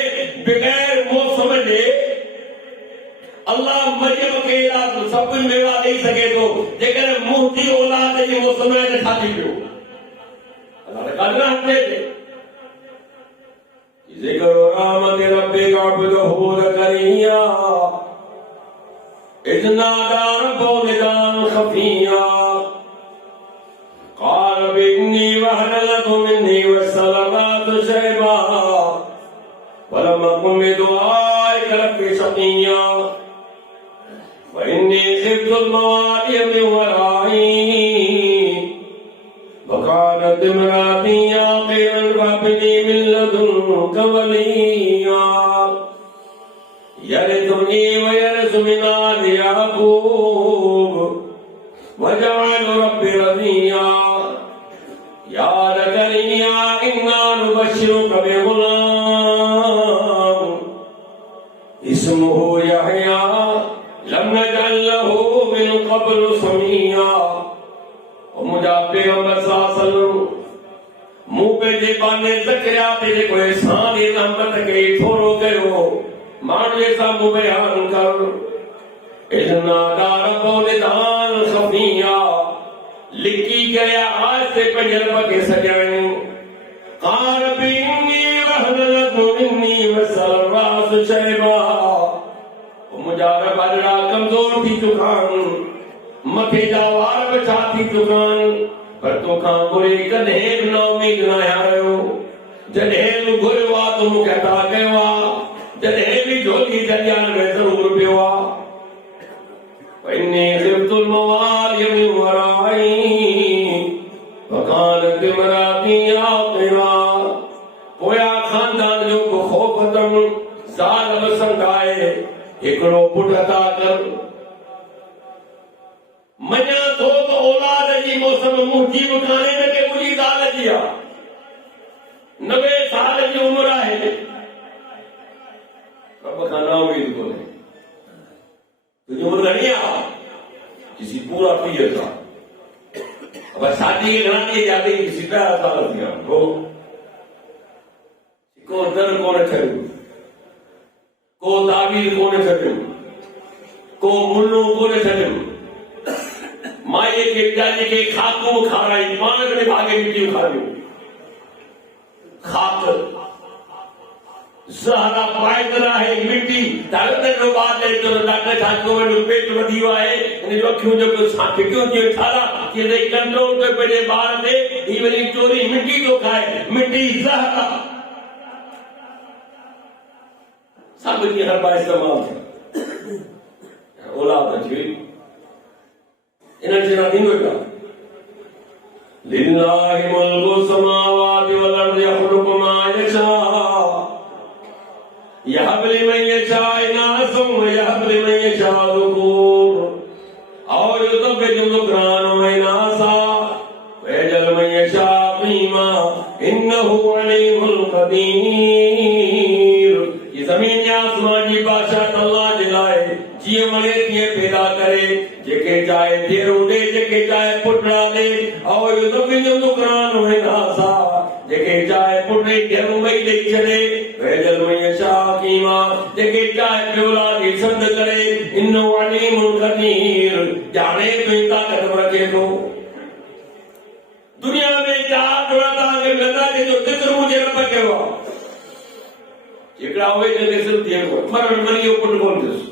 बगैर मौसम जे अल्लाह मरियम खे सब मेवा ॾेई सघे थो, जेकर मुंहिंजी औलाद जी मौसम में छा थी पियो? अल्लाह ने काॾे हटे ذکر رحمت ربک عبدہ زکریا اذ نادى ربه نداء خفيا قال رب إني وهن العظم مني واستعصم الرأس شيبا ولم أكن بدعائك رب شقيا وإني خفت الموالي من ورائي وكانت امرأتي عاقرا فهب لي من لدنك وليا يرثني ويرث من آل يعقوب واجعل ربي رضيا يا زكريا إنا نبشرك بغلام اسمه يحيى لم نجعل له من قبل سميا। मुंहिंजा पैगंबर सल्लल्लाहु अलैहि वसल्लम मूं पंहिंजे बाने ज़करिया ते जेको एहसान रहमत खे थोरो कयो माण्हू जे साम्हूं बयान कर। इतना दार बोले दान खफिया लिखी करे आस्ते पंहिंजे रब खे सॼायूं। क़ाल बिन्नी वहनत मिन्नी वसल रास शैबा। मुंहिंजा रब अजड़ा कमज़ोर थी चुका आहिनि, मथे जा वार बचा थी चुका आहिनि, पर तोखां घुरे कॾहिं बि न उमीद न आहियो। जॾहिं बि घुरियो आहे तूं मूंखे अता कयो आहे, जॾहिं बि झोली जलियान में ज़रूर पियो आहे। इन्नी ख़िफ़्तुल मवालिय मिन वराई वकानत इम्राती आक़िरा। पोया खानदान जो खौफ़ अथमि, ज़ाल बसंद आहे, हिकिड़ो पुटु अता कर। मञा थो त औलाद जी मौसम मुंहिंजी बि कान्हे, न के मुंहिंजी ज़ाल जी आहे। 90 साल जी उमिरि आहे, रब खां ना उमीद कोन्हे। तुंहिंजी उमिरि घणी आहे? किसी पूरा 30 साल। अब शादी के घराने जाते किसी 50 साल थी विया हो। को दर कोन छॾियो, को तावीज़ कोन छॾियो, को मुल्लो कोन छॾियो। माए के जाने के खाको खाराई, पाण में भागे मिट्टी खारियो। खाक ज़हरा पाइदरा है मिट्टी ताकत जो बात है तो डॉक्टर छाको में पेट वधी वियो आहे, इन जो अखियूं जो फिकियूं थी ठारा कि दे कंट्रोल पे पंहिंजे ॿार ते ही वरी चोरी मिट्टी जो खाए। मिट्टी ज़हरा सब की हर बार इस्तेमाल थिया औलाद अची वई। इन्हनि जे नातीन वेठा लिल्लाहि मुल्कु समावाति वल अर्दि यख़्लुक़ु मा यशा यहब लिमन यशा इनासम व यहब लिमन यशा ज़ुकूर। जीअं वणे तीअं पैदा करे, जेके चाहे धीअरूं ॾे, जेके चाहे पुटड़ा ॾे। और इहो ज़मीन जो नुक़रान हुए नासा, जेके चाहे पुट धीअरूं ॿई ॾेई छॾे। वेजल में शाह कीमा, जेके चाहे प्योला जी संद करे। इन्नो अलीमुल क़दीर, ॼाणे तुंहिंजी ताक़त रखे थो। दुनिया में चार थोड़ा तव्हांखे मिलंदा जो ज़िक्र मुंहिंजे रब कयो आहे। हिकिड़ा उहे जेके सिर्फ़ु धीअरूं मरण मरी जो पुट कोन थियुसि,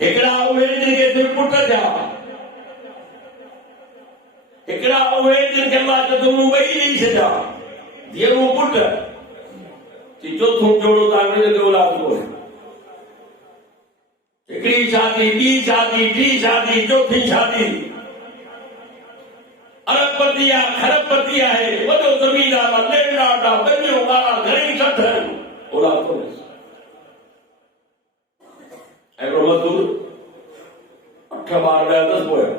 हिकिड़ा उहे जिनखे सिर्फ़ु पुट थिया, हिकिड़ा उहे जिनखे अल्लाह चयो मूं ॿई ॾेई छॾिया, धीअरूं पुट। चई चोथों जोड़ो तव्हांखे औलाद कोन्हे। हिकिड़ी शादी, ॿी शादी, टी शादी, चौथी शादी। अरबपति आहे, खरबपति आहे, वॾो ज़मीनदार आहे, लैंडलॉर्ड आहे, बनियो आहे, घणेई सठ आहिनि, औलाद कोन्हे। हिकिड़ो मज़दूर 8 ॿार 10 पोया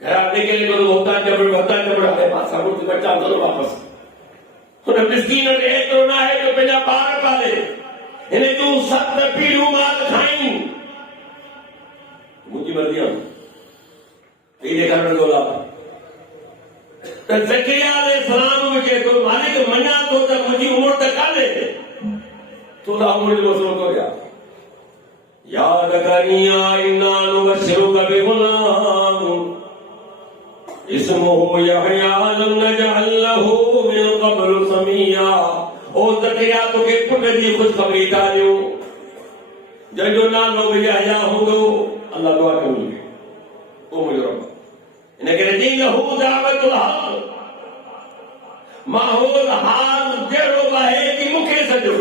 घरां निकिरे थो, हुतां चबड़ आहे, मां साम्हूं थी बचा थो वापसि। हुन मिस्कीन खे एतिरो न आहे जो पंहिंजा ॿार पाले, हिन जूं 7 पीढ़ियूं माल खाई। मुंहिंजी मर्ज़ी आहे ई ॾेखारण जो औलाद। त ज़करिया अलैहिस्सलाम बि चए थो, मालिक मञा थो त मुंहिंजी उमिरि त कान्हे, तोला उमिरि जो मसइलो थो या ज़करिया इन्ना नुबश्शिरुका बिग़ुलाम इस्मुहु यहया लम नजअल लहू मिन क़ब्लु समिया। ओ ज़करिया तोखे पुट जी ख़ुशख़बरी था ॾियूं, जंहिंजो नालो बि यहया हूंदो। अल्लाह दुआ कबूल करे, ओ मुंहिंजो रब। इन करे ॾी लहू दावतुल हक़, माहौल हाल जहिड़ो आहे कि मूंखे सॼो।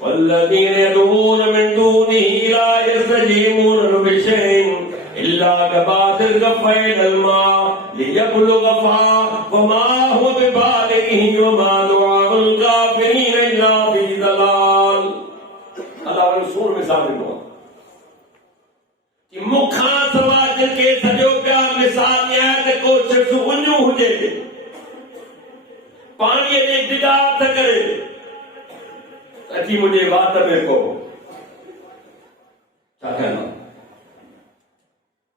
वल्लज़ीन यदऊन मिन दूनिही ला यस्तजीबून बिशैइन इल्ला कबासिर कफ़ैल माअ लियबलुग फ़ाह वमा हुवा बिबालिग़िही वमा दुआउल काफ़िरीन इल्ला फ़ी ज़लाल। अल्लाह रसूल मिसाल ॾिनो कि मुखां सवा जिनखे सॼो पिया मिसाल ॾियां त को शख़्स उञू हुजे, पाणीअ जे डिगा हथ करे अची मुंहिंजे वात में को छा कयो।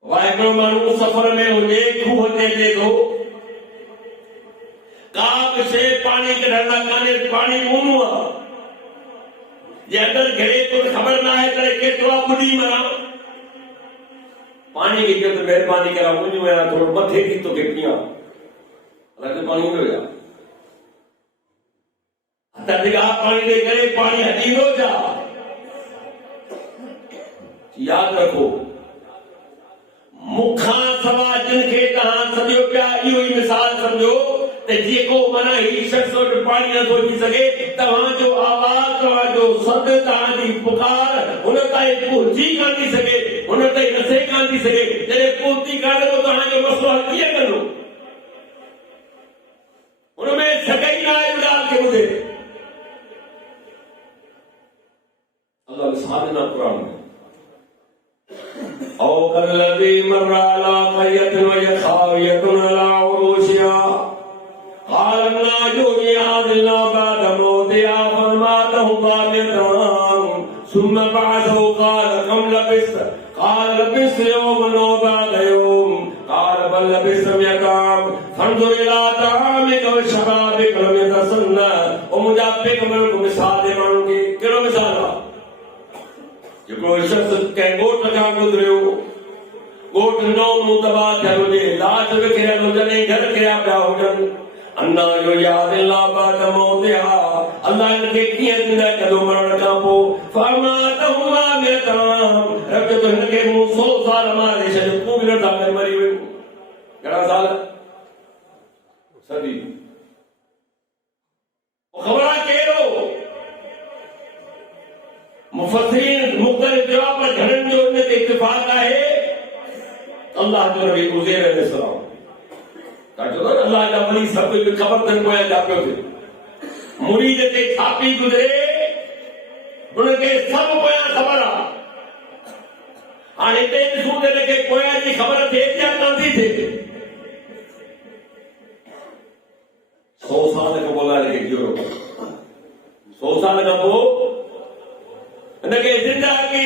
वाहिगुरु माण्हू सफ़र में हुजे, खूह ते अचे थो, का बि शइ पाणी कढण लाइ कान्हे, पाणी ऊन्हो आहे, जे अंदरि घिरे थो ख़बर न आहे त केतिरो ॿुॾी मरां। पानी की जो मेहरबानी करा मुझे मैं थोड़ा मथे की तो गिटियां अलग पानी हो जा तड़का पानी दे करे पानी हटी हो जा। याद रखो मुखा सवा जिनखे तहां सॼो पिया इहो ई मिसाल समझो त जेको माना ही शख़्स वटि पाणी नथो अची सघे, तव्हांजो आवाज़, तव्हांजो सद, तव्हांजी पुकार हुन ताईं पहुची कान थी सघे, हुन ताईं रसे कान थी सघे। जॾहिं पहुची कान्हे पोइ तव्हांजो मसइलो हल कीअं कंदो? हुनमें सगाई न आहे ॻाल्हि खे ॿुधे। अल्लाह मिसाल ॾिना क़ुर में औ कल्लज़ी मर्र अला क़रयतिन वहिय ख़ावियतुन अला उरूशिहा क़ाल अन्ना युहयी हाज़िहि बअद मौतिहा फअमातहु क़ामितन सुम्म बअसहु क़ाल कम लबिस्त क़ाल लबिस्त यौमन औ बअद यौम क़ाल बल लबिस्त मिअत आम फंज़ुर इला तआमिका व शराबिका लम यतसन्ना। ओ मुंहिंजा पैगंबर को मिसाल दे माण्हुनि खे कहिड़ो मिसाल आहे? जेको शख़्स कंहिं ॻोठ खां गुज़रियो, ॻोठ नओं मूं तबाह थियल हुजे, लाश विकिरियल हुजनि, घर किरिया पिया हुजनि, अन्ना युहयी हाज़िहि बअद मौतिहा, अल्लाह हिनखे कीअं ज़िंदा कंदो मरण खां पोइ। फअमातहु मिअत आम, रब चयो हिनखे मूं 100 साल मारे छॾियो, तूं बि नथा मरी वञ। घणा साल? सदी। ख़बर आहे कहिड़ो? मुफ़स्सिरीन मुख़्तलिफ़ जवाब पर घणनि जो इन ते इत्तिफ़ाक़ आहे। अल्लाह जो नबी उज़ैर अलैहिस्सलाम ताजो अल्लाह जा वली सब कुछ ख़बर तन पोया जा पियो थे मुरीद ते छापी गुज़रे उनखे सब पोया ख़बर आहे। हाणे हिते ॾिसूं त हिनखे पोया जी ख़बर थिए या कान थी थिए। 100 साल खां पोइ हिनखे जियो 100 साल खां पोइ इनके जिंदा की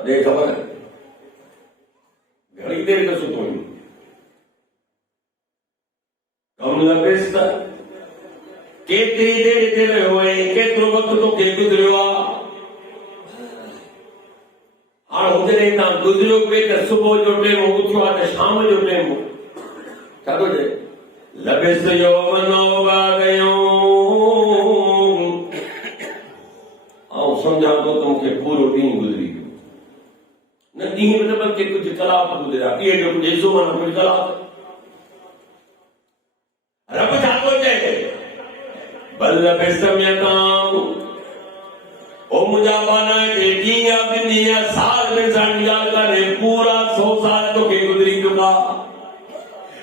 अरे खबर है घड़ी देर का सुतो कम लबेस केतरी देर ते रहियो आहे केतिरो वक़्तु तोखे गुज़रियो आहे हाणे हुते तव्हां गुज़रियो पिए त सुबुह जो टाइम उथियो आहे त शाम जो टाइम छा थो चए लबेस यौमन वबादयौम आउं सम्झां थो त मूंखे पूरो ॾींहुं गुज़री वियो न ॾींहुं मतिलबु के कुझु कलाक गुज़रिया ॾींहं जो कुझु हिसो माना कुझु कलाक रब छा थो चए बल लबेस्तम ओ मुंहिंजा बाना के ॾींहं या ॿिनि या साल में सां ॻाल्हि करे पूरा 100 साल तोखे गुज़री चुका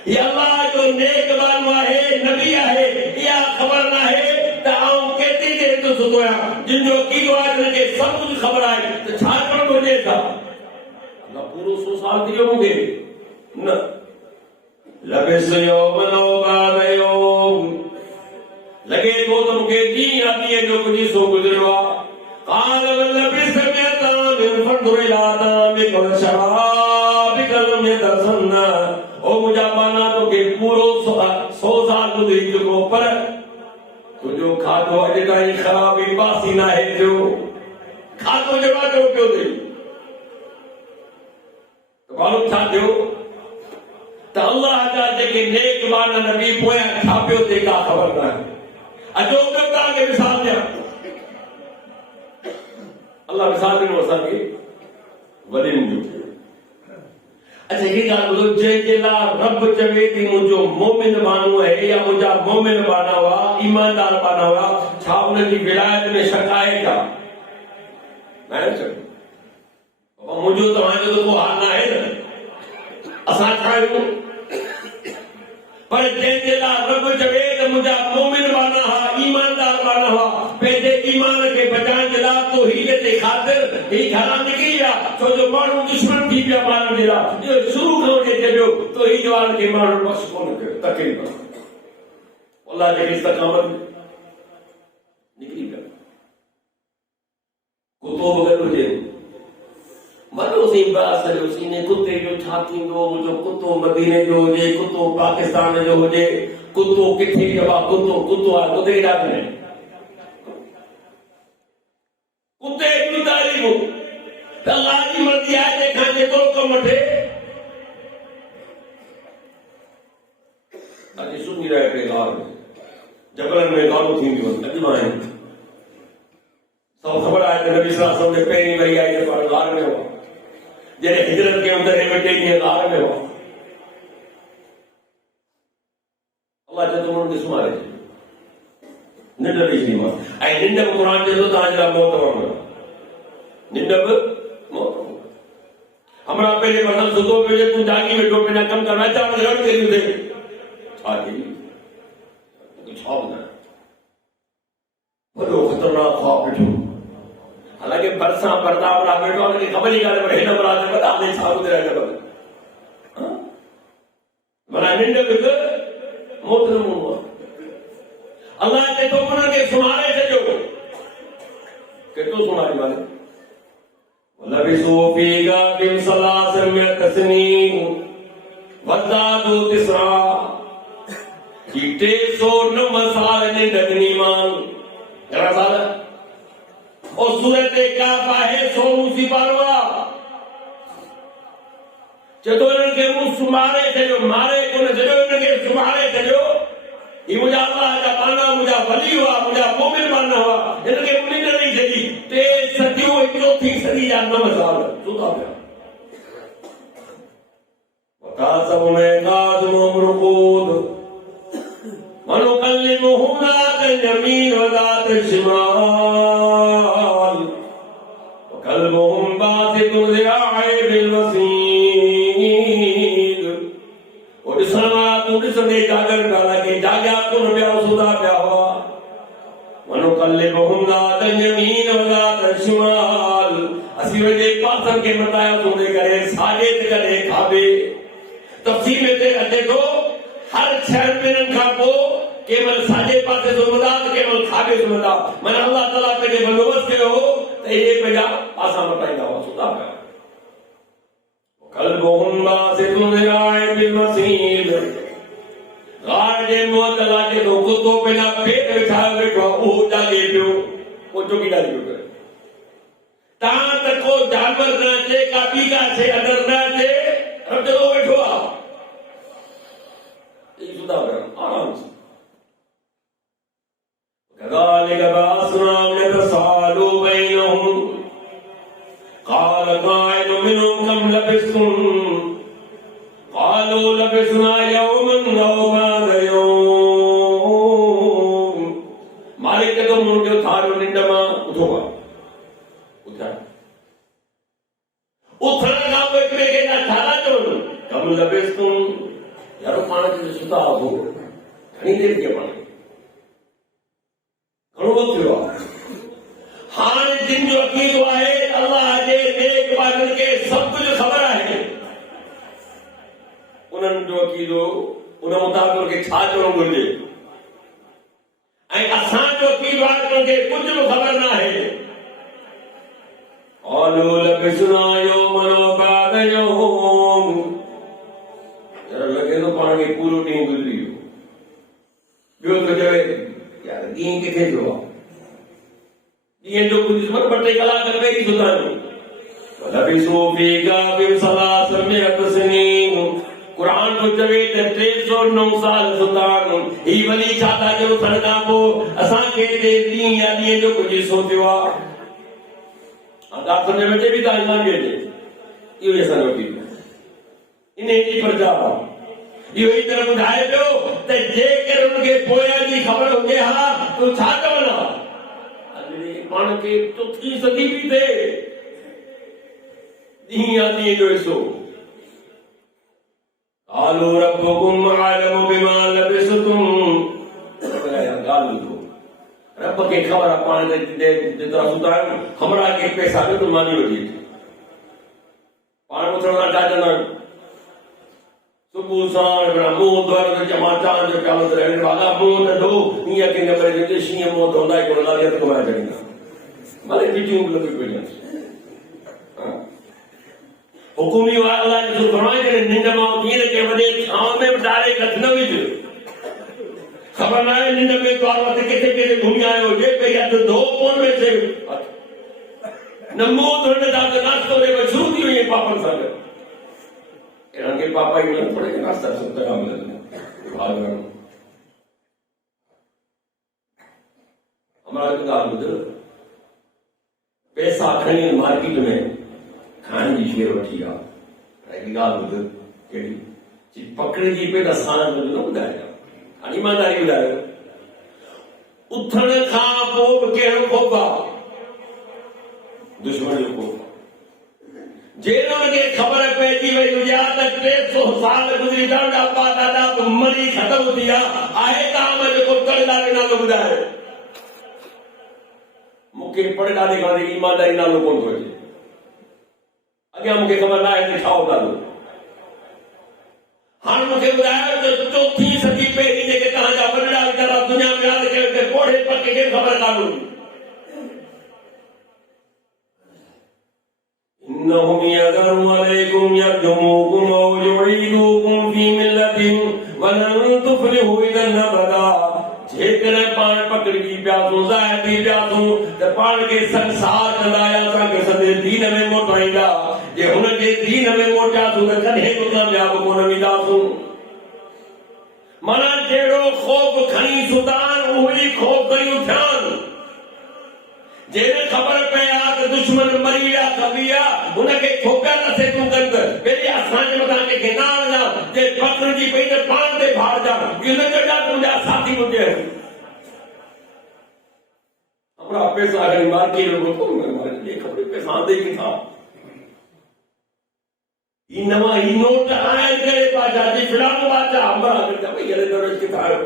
या अल्लाह जो नेक बानो आहे नबी आहे इहा ख़बर न आहे त आउं केतिरी देर तो सुतो आहियां जिन जो अक़ीदो आहे हुनखे सभु कुझु ख़बर आहे त छा करणो हुजे था अल्लाह पूरो 100 साल थी वियो मूंखे न लबेस यौमन वबादयौम लगे तो मूंखे ॾींहुं या ॾींहं जो कुझु हिसो गुज़रियो आहे قال ولبث مئة من فانظر إلى طعامك وشرابك لم يتسنى او मुंहिंजा बाना तोखे पूरो 100 साल गुज़री चुको पर तुंहिंजो खाधो अॼु ताईं ख़राब ई बासी न आहे थियो खाधो जहिड़ो जो पियो थिए त माण्हू छा थियो त अल्लाह जा जेके नेक बाना नबी पोयां छा पियो थिए का ख़बर न आहे अचो तव्हांखे मिसाल ॾियां अल्लाह मिसाल ॾिनो असांखे वॾनि जो अच्छा ये ॻाल्हि ॿुधो जंहिंजे लाइ रब चवे थी मुंहिंजो मोमिन बानो आहे या मुंहिंजा मोमिन बाना हुआ ईमानदार बाना हुआ छा उनजी विलायत में शक आहे छा न आहे शक बाबा मुंहिंजो तव्हांजो त को हाल न आहे न असां छा आहियूं पर जंहिंजे लाइ रब चवे त मुंहिंजा मोमिन बाना हुआ ईमानदार बाना हुआ पंहिंजे ईमान खे बचाइण जे लाइ तो हीअ ते ख़ातिर ही घरां निकिरी विया छो जो माण्हू दुश्मन थी पिया मारण जे लाइ इहो शुरू खां वठी चइबो तो ही जवान खे माण्हू बख़्श कोन कयो तकलीफ़ अल्लाह जे इस्तक़ामत निकिरी पिया कुतो बि गॾु हुजे वॾोसीं बास सॼोसीं ने कुते जो छा थींदो मुंहिंजो कुतो मदीने जो हुजे कुतो पाकिस्तान जो हुजे कुतो किथे चइबो आहे कुतो आहे कुते ॾाढा आहिनि कुते जी तारीफ़ त अल्लाह जी मर्ज़ी आहे जंहिंखां जेतिरो कमु वठे अॼु सुम्ही रहे हिकिड़े गांव में जबलनि में गांव थींदियूं आहिनि अॼु आहिनि सब ख़बर आहे त नबी सल्लल्लाहु अलैहि वसल्लम पहिरीं वरी आई त पाण गांव में हुआ जॾहिं हिजरत कयूं त टे ॾींहं गांव में हुआ अल्लाह चए थो उन्हनि खे सुम्हारे निंड ॾिसणी मां ऐं निंड बि क़ुर चए थो तव्हांजे लाइ मौत वांगुरु निंड बि मौत हमारा पहले मतलब सुतो पे तू जागी में टोपे ना कम करना चाह रहा है तेरी दे छा थी कुछ ख्वाब ना बड़ो खतरनाक ख्वाब बैठो हालांकि बरसा बर्दाव ला बैठो उनकी खबर ही काले पर हेड पर आने बता दे छा उधर है खबर हां मना निंड के मौत न हुआ अल्लाह ने तो मन के सुनारे सजो के तो सुनारे वाले लबिसू फीगा बिन सलासन में तस्नीम वज़ादू तिसरा की 309 साल ने दगनी मान घणा साल और सूरत काफ आहे 100 मुसीबारवा चतो इनके मुंह सुमारे छो मारे कोन छो इनके सुमारे छो ये मुझा अल्लाह जा बाना मुझा वली हुआ मुझा मोमिन बाना हुआ इनके मुनिन नहीं सजी ते सदियों चौथी सदी जा 9 साल सुता पिया वकासम में कादम मरकूद मनो कल्लिमुहु ज़ात यमीन व ज़ात शिमाल वकल्बुहुम बासितुन ज़िराअै बिल वसील और इसमा तू दिसने जागर डाला के जागा तुम प्या सुदा प्या हुआ मनो कल्लिमुहु ज़ात यमीन व ज़ात शिमाल असी वजे पासन के बताया तुमने करे साजे ते करे खाबे तफसील में ते अचे तो हर 6 महीननि खां पोइ केवल साजे पासे सुमदा केवल खाबे सुमदा मन अल्लाह ताला पे बंदोबस्त कयो त ये पेजा पासा मटाईंदा हो सुदा पिया कल्बुहुम बासितुन राय बिल मसील गाजे मोतला के तो कुतो पेना पेट बिठा बैठो ओ जागे पियो ओ चोकी डाली पियो ता तक को जानवर न चे का बीगा छे अदर न चे अब चलो बैठो आ ये सुदा पिया आराम से كذلك بعثناهم ليتساءلوا بينهم قال قائل منهم كم لبثتم قالوا لبثنا يوما أو بعض يوم मालिक के तो मुंडे थारो निंडमा उठोगा उठा उठना का बेटे के ना थारा तो कम लबेस्तुम यारो पानी के सुता हो घणी देर के पानी घणो हाणे जिन जो अकीदो आहे अल्लाह जे नेक बादल के सब कुछ खबर आहे उन्हनि जो अकीदो उन मुताबिक़ के छा चवणो घुरिजे ऐं असां जो अकीदो आहे उनखे कुझु बि ख़बर न आहे قالوا لبثنا يوما أو بعض يوم जरा लॻे थो पाण खे पूरो ॾींहुं गुज़री वियो ॿियो त चवे यार ॾींहुं किथे थियो आहे ॾींहं जो कुझु ॿ टे कलाक पहिरीं सुतायूं लबिसू फी गाबिम सलासमियत सनीन कुरान तो चवे त 309 साल सुतायूं ही वली छा था जो सणा पोइ असांखे ॾींहुं या ॾींहं जो कुझु सोचियो आहे दाख़िल में भी तालिबान के इहो असां वठी इन जी प्रचार इहो ई तरह ॿुधाए पियो त जेकर उनखे पोयां जी ख़बर हुजे हा तो छा चवंदा अॼु पाण खे चौथी सदी बि थिए ॾींहुं या ॾींहं जो हिसो قالوا ربكم أعلم بما لبثتم ॻाल्हि रब के खबर आहे पाण जेतिरा सुतायूं हमरा के पैसा बि तो मानी वठी पाण उथण खां छा चवंदा आहियूं सुबुह साण मुंहुं धोइण जो जमा चांहि जो प्यालो त रहण वाला मुंहुं न धो ईअं कंहिं करे जेके शींहं मुंहुं धोंदा ई कोन ॻाल्हि हथ घुमाए छॾींदा भले चीटियूं लॻी पयूं हुकुम इहो आहे अलाह जो फरमाए करे निंड मां उथी न के वॾे छांव में बि डायरेक्ट हथ न विझ खबर न आहे निंड में तो वक़्तु किथे किथे घुमी आयो हुजे भई हथ धो कोन में थे न मुंहुं धोइण जा त नाश्तो ॾे शुरू थी वई पापनि सां गॾु इन्हनि खे पापा ई न थोरे नाश्ता सुठा मिलंदा हमारा हिकु ॻाल्हि ॿुध पैसा खणी मार्केट में खाइण जी शेर वठी आहे हिकु ॻाल्हि ॿुध कहिड़ी पकड़िजी पे त असां न ॿुधाइजां ईमानदारी ॿुधायो उथण खां पोइ बि कहिड़ो ख़ौफ़ आहे दुश्मन जो ख़ौफ़ जेॾो हुनखे ख़बर पइजी वई हुजे त 300 साल गुज़री ॾाढा अब्बा ॾाढा मरी ख़तम थी आहे काम जेको तड़दारे नालो ॿुधाए मूंखे पड़दारे खां ईमानदारी नालो कोन थो अचे अॻियां मूंखे ख़बर न आहे त छा नालो हाणे मूंखे ॿुधायो त चौथी सदी पहिरीं जेके तव्हांजा वॾड़ा वीचारा दुनिया में यादि कयो त कोड़े पके खे ख़बर कान हुई इन्नहुम यदरु अलैकुम यरजुमुकुम औ युईदुकुम फी मिल्लतिहिम वलन तुफ्लिहू इदन अबदा जेकॾहिं पाण पकड़जी पियासूं ज़ाहिर थी पियासूं त पाण खे संसार कंदा या असांखे सॼे दीन में मोटाईंदा जे हुनखे दीन में मोटियासूं त कॾहिं बि कामयाब कोन थींदासूं माना जहिड़ो ख़ौफ़ खणी सुतान उहो ई ख़ौफ़ कयूं थियनि जंहिंमें ख़बर पए आहे त दुश्मन मरी विया कबी विया हुनखे ठोकर नथे तूं कनि त पहिरीं असांजे मथां कंहिंखे न वञा जे पकड़जी पई त पाण ते भाड़जा इहो न कजा तुंहिंजा साथी हुजे हमरा पैसा खणी मार्केट में ख़बर पैसा आंदे ई था ई नवां ई नोट आयल करे बाजा जी फिलहाल बाजा हमरा करता भई अरे दरोज के थारो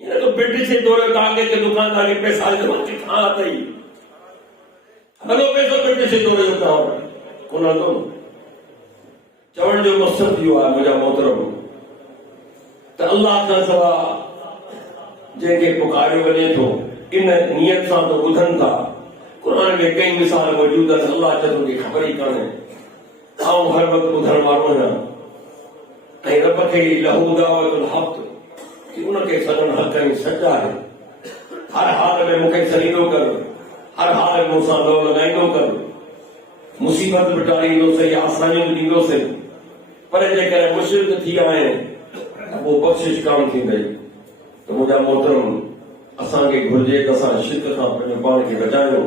ये तो ब्रिटिश दौरे तांगे के दुकानदार के पैसा जमा के था आतई हलो पैसो ब्रिटिश दौरे होता हो कोना तो चवण जो मकसद यो है मुझा मोहतरम त अल्लाह खां सवा जंहिंखे पुकारियो वञे थो इन नियत सां तो ॿुधनि था। क़ुर में कई मिसाल मौजूद आहिनि। अल्लाह चए थो कि ख़बर ई कान्हे, आऊं हर वक़्तु ॿुधण वारो आहियां ऐं रब खे लहू दावतुल हक़ कि उनखे सदन हक़ ऐं सच आहे। हर हाल में मूंखे सलीदो कर, हर हाल में मूंसां दो लॻाईंदो कर, मुसीबत बि टारींदोसीं या आसानियूं बि ॾींदोसीं। पर जेकर मुशरिक थी आहिनि त पोइ बख़्शिश कान थींदई। त मुंहिंजा मोहतरम, असांखे घुर्जे त असां शिरक खां पंहिंजो पाण खे बचायूं,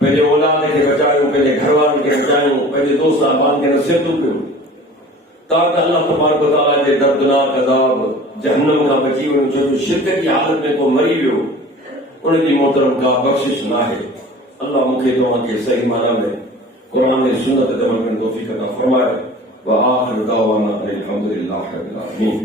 पंहिंजे औलाद खे बचायूं, पंहिंजे घर वारनि खे बचायूं, पंहिंजे दोस्त अहबाब खे नसीहतूं कयूं। तां त अल्लाह तबारक व तआला जे दर्दनाक अज़ाब जहन्नम खां बची वञो। छो जो शिरक जी हालत में को मरी वियो उनजी मोहतरम का बख़्शिश न आहे। अल्लाह मूंखे तव्हांखे सही माना में क़ुरान ऐं सुन्नत ते अमल करण तौफ़ीक़ अता फ़रमाए। व आख़िर दावाना अनिल हम्दुलिल्लाहि रब्बिल आलमीन।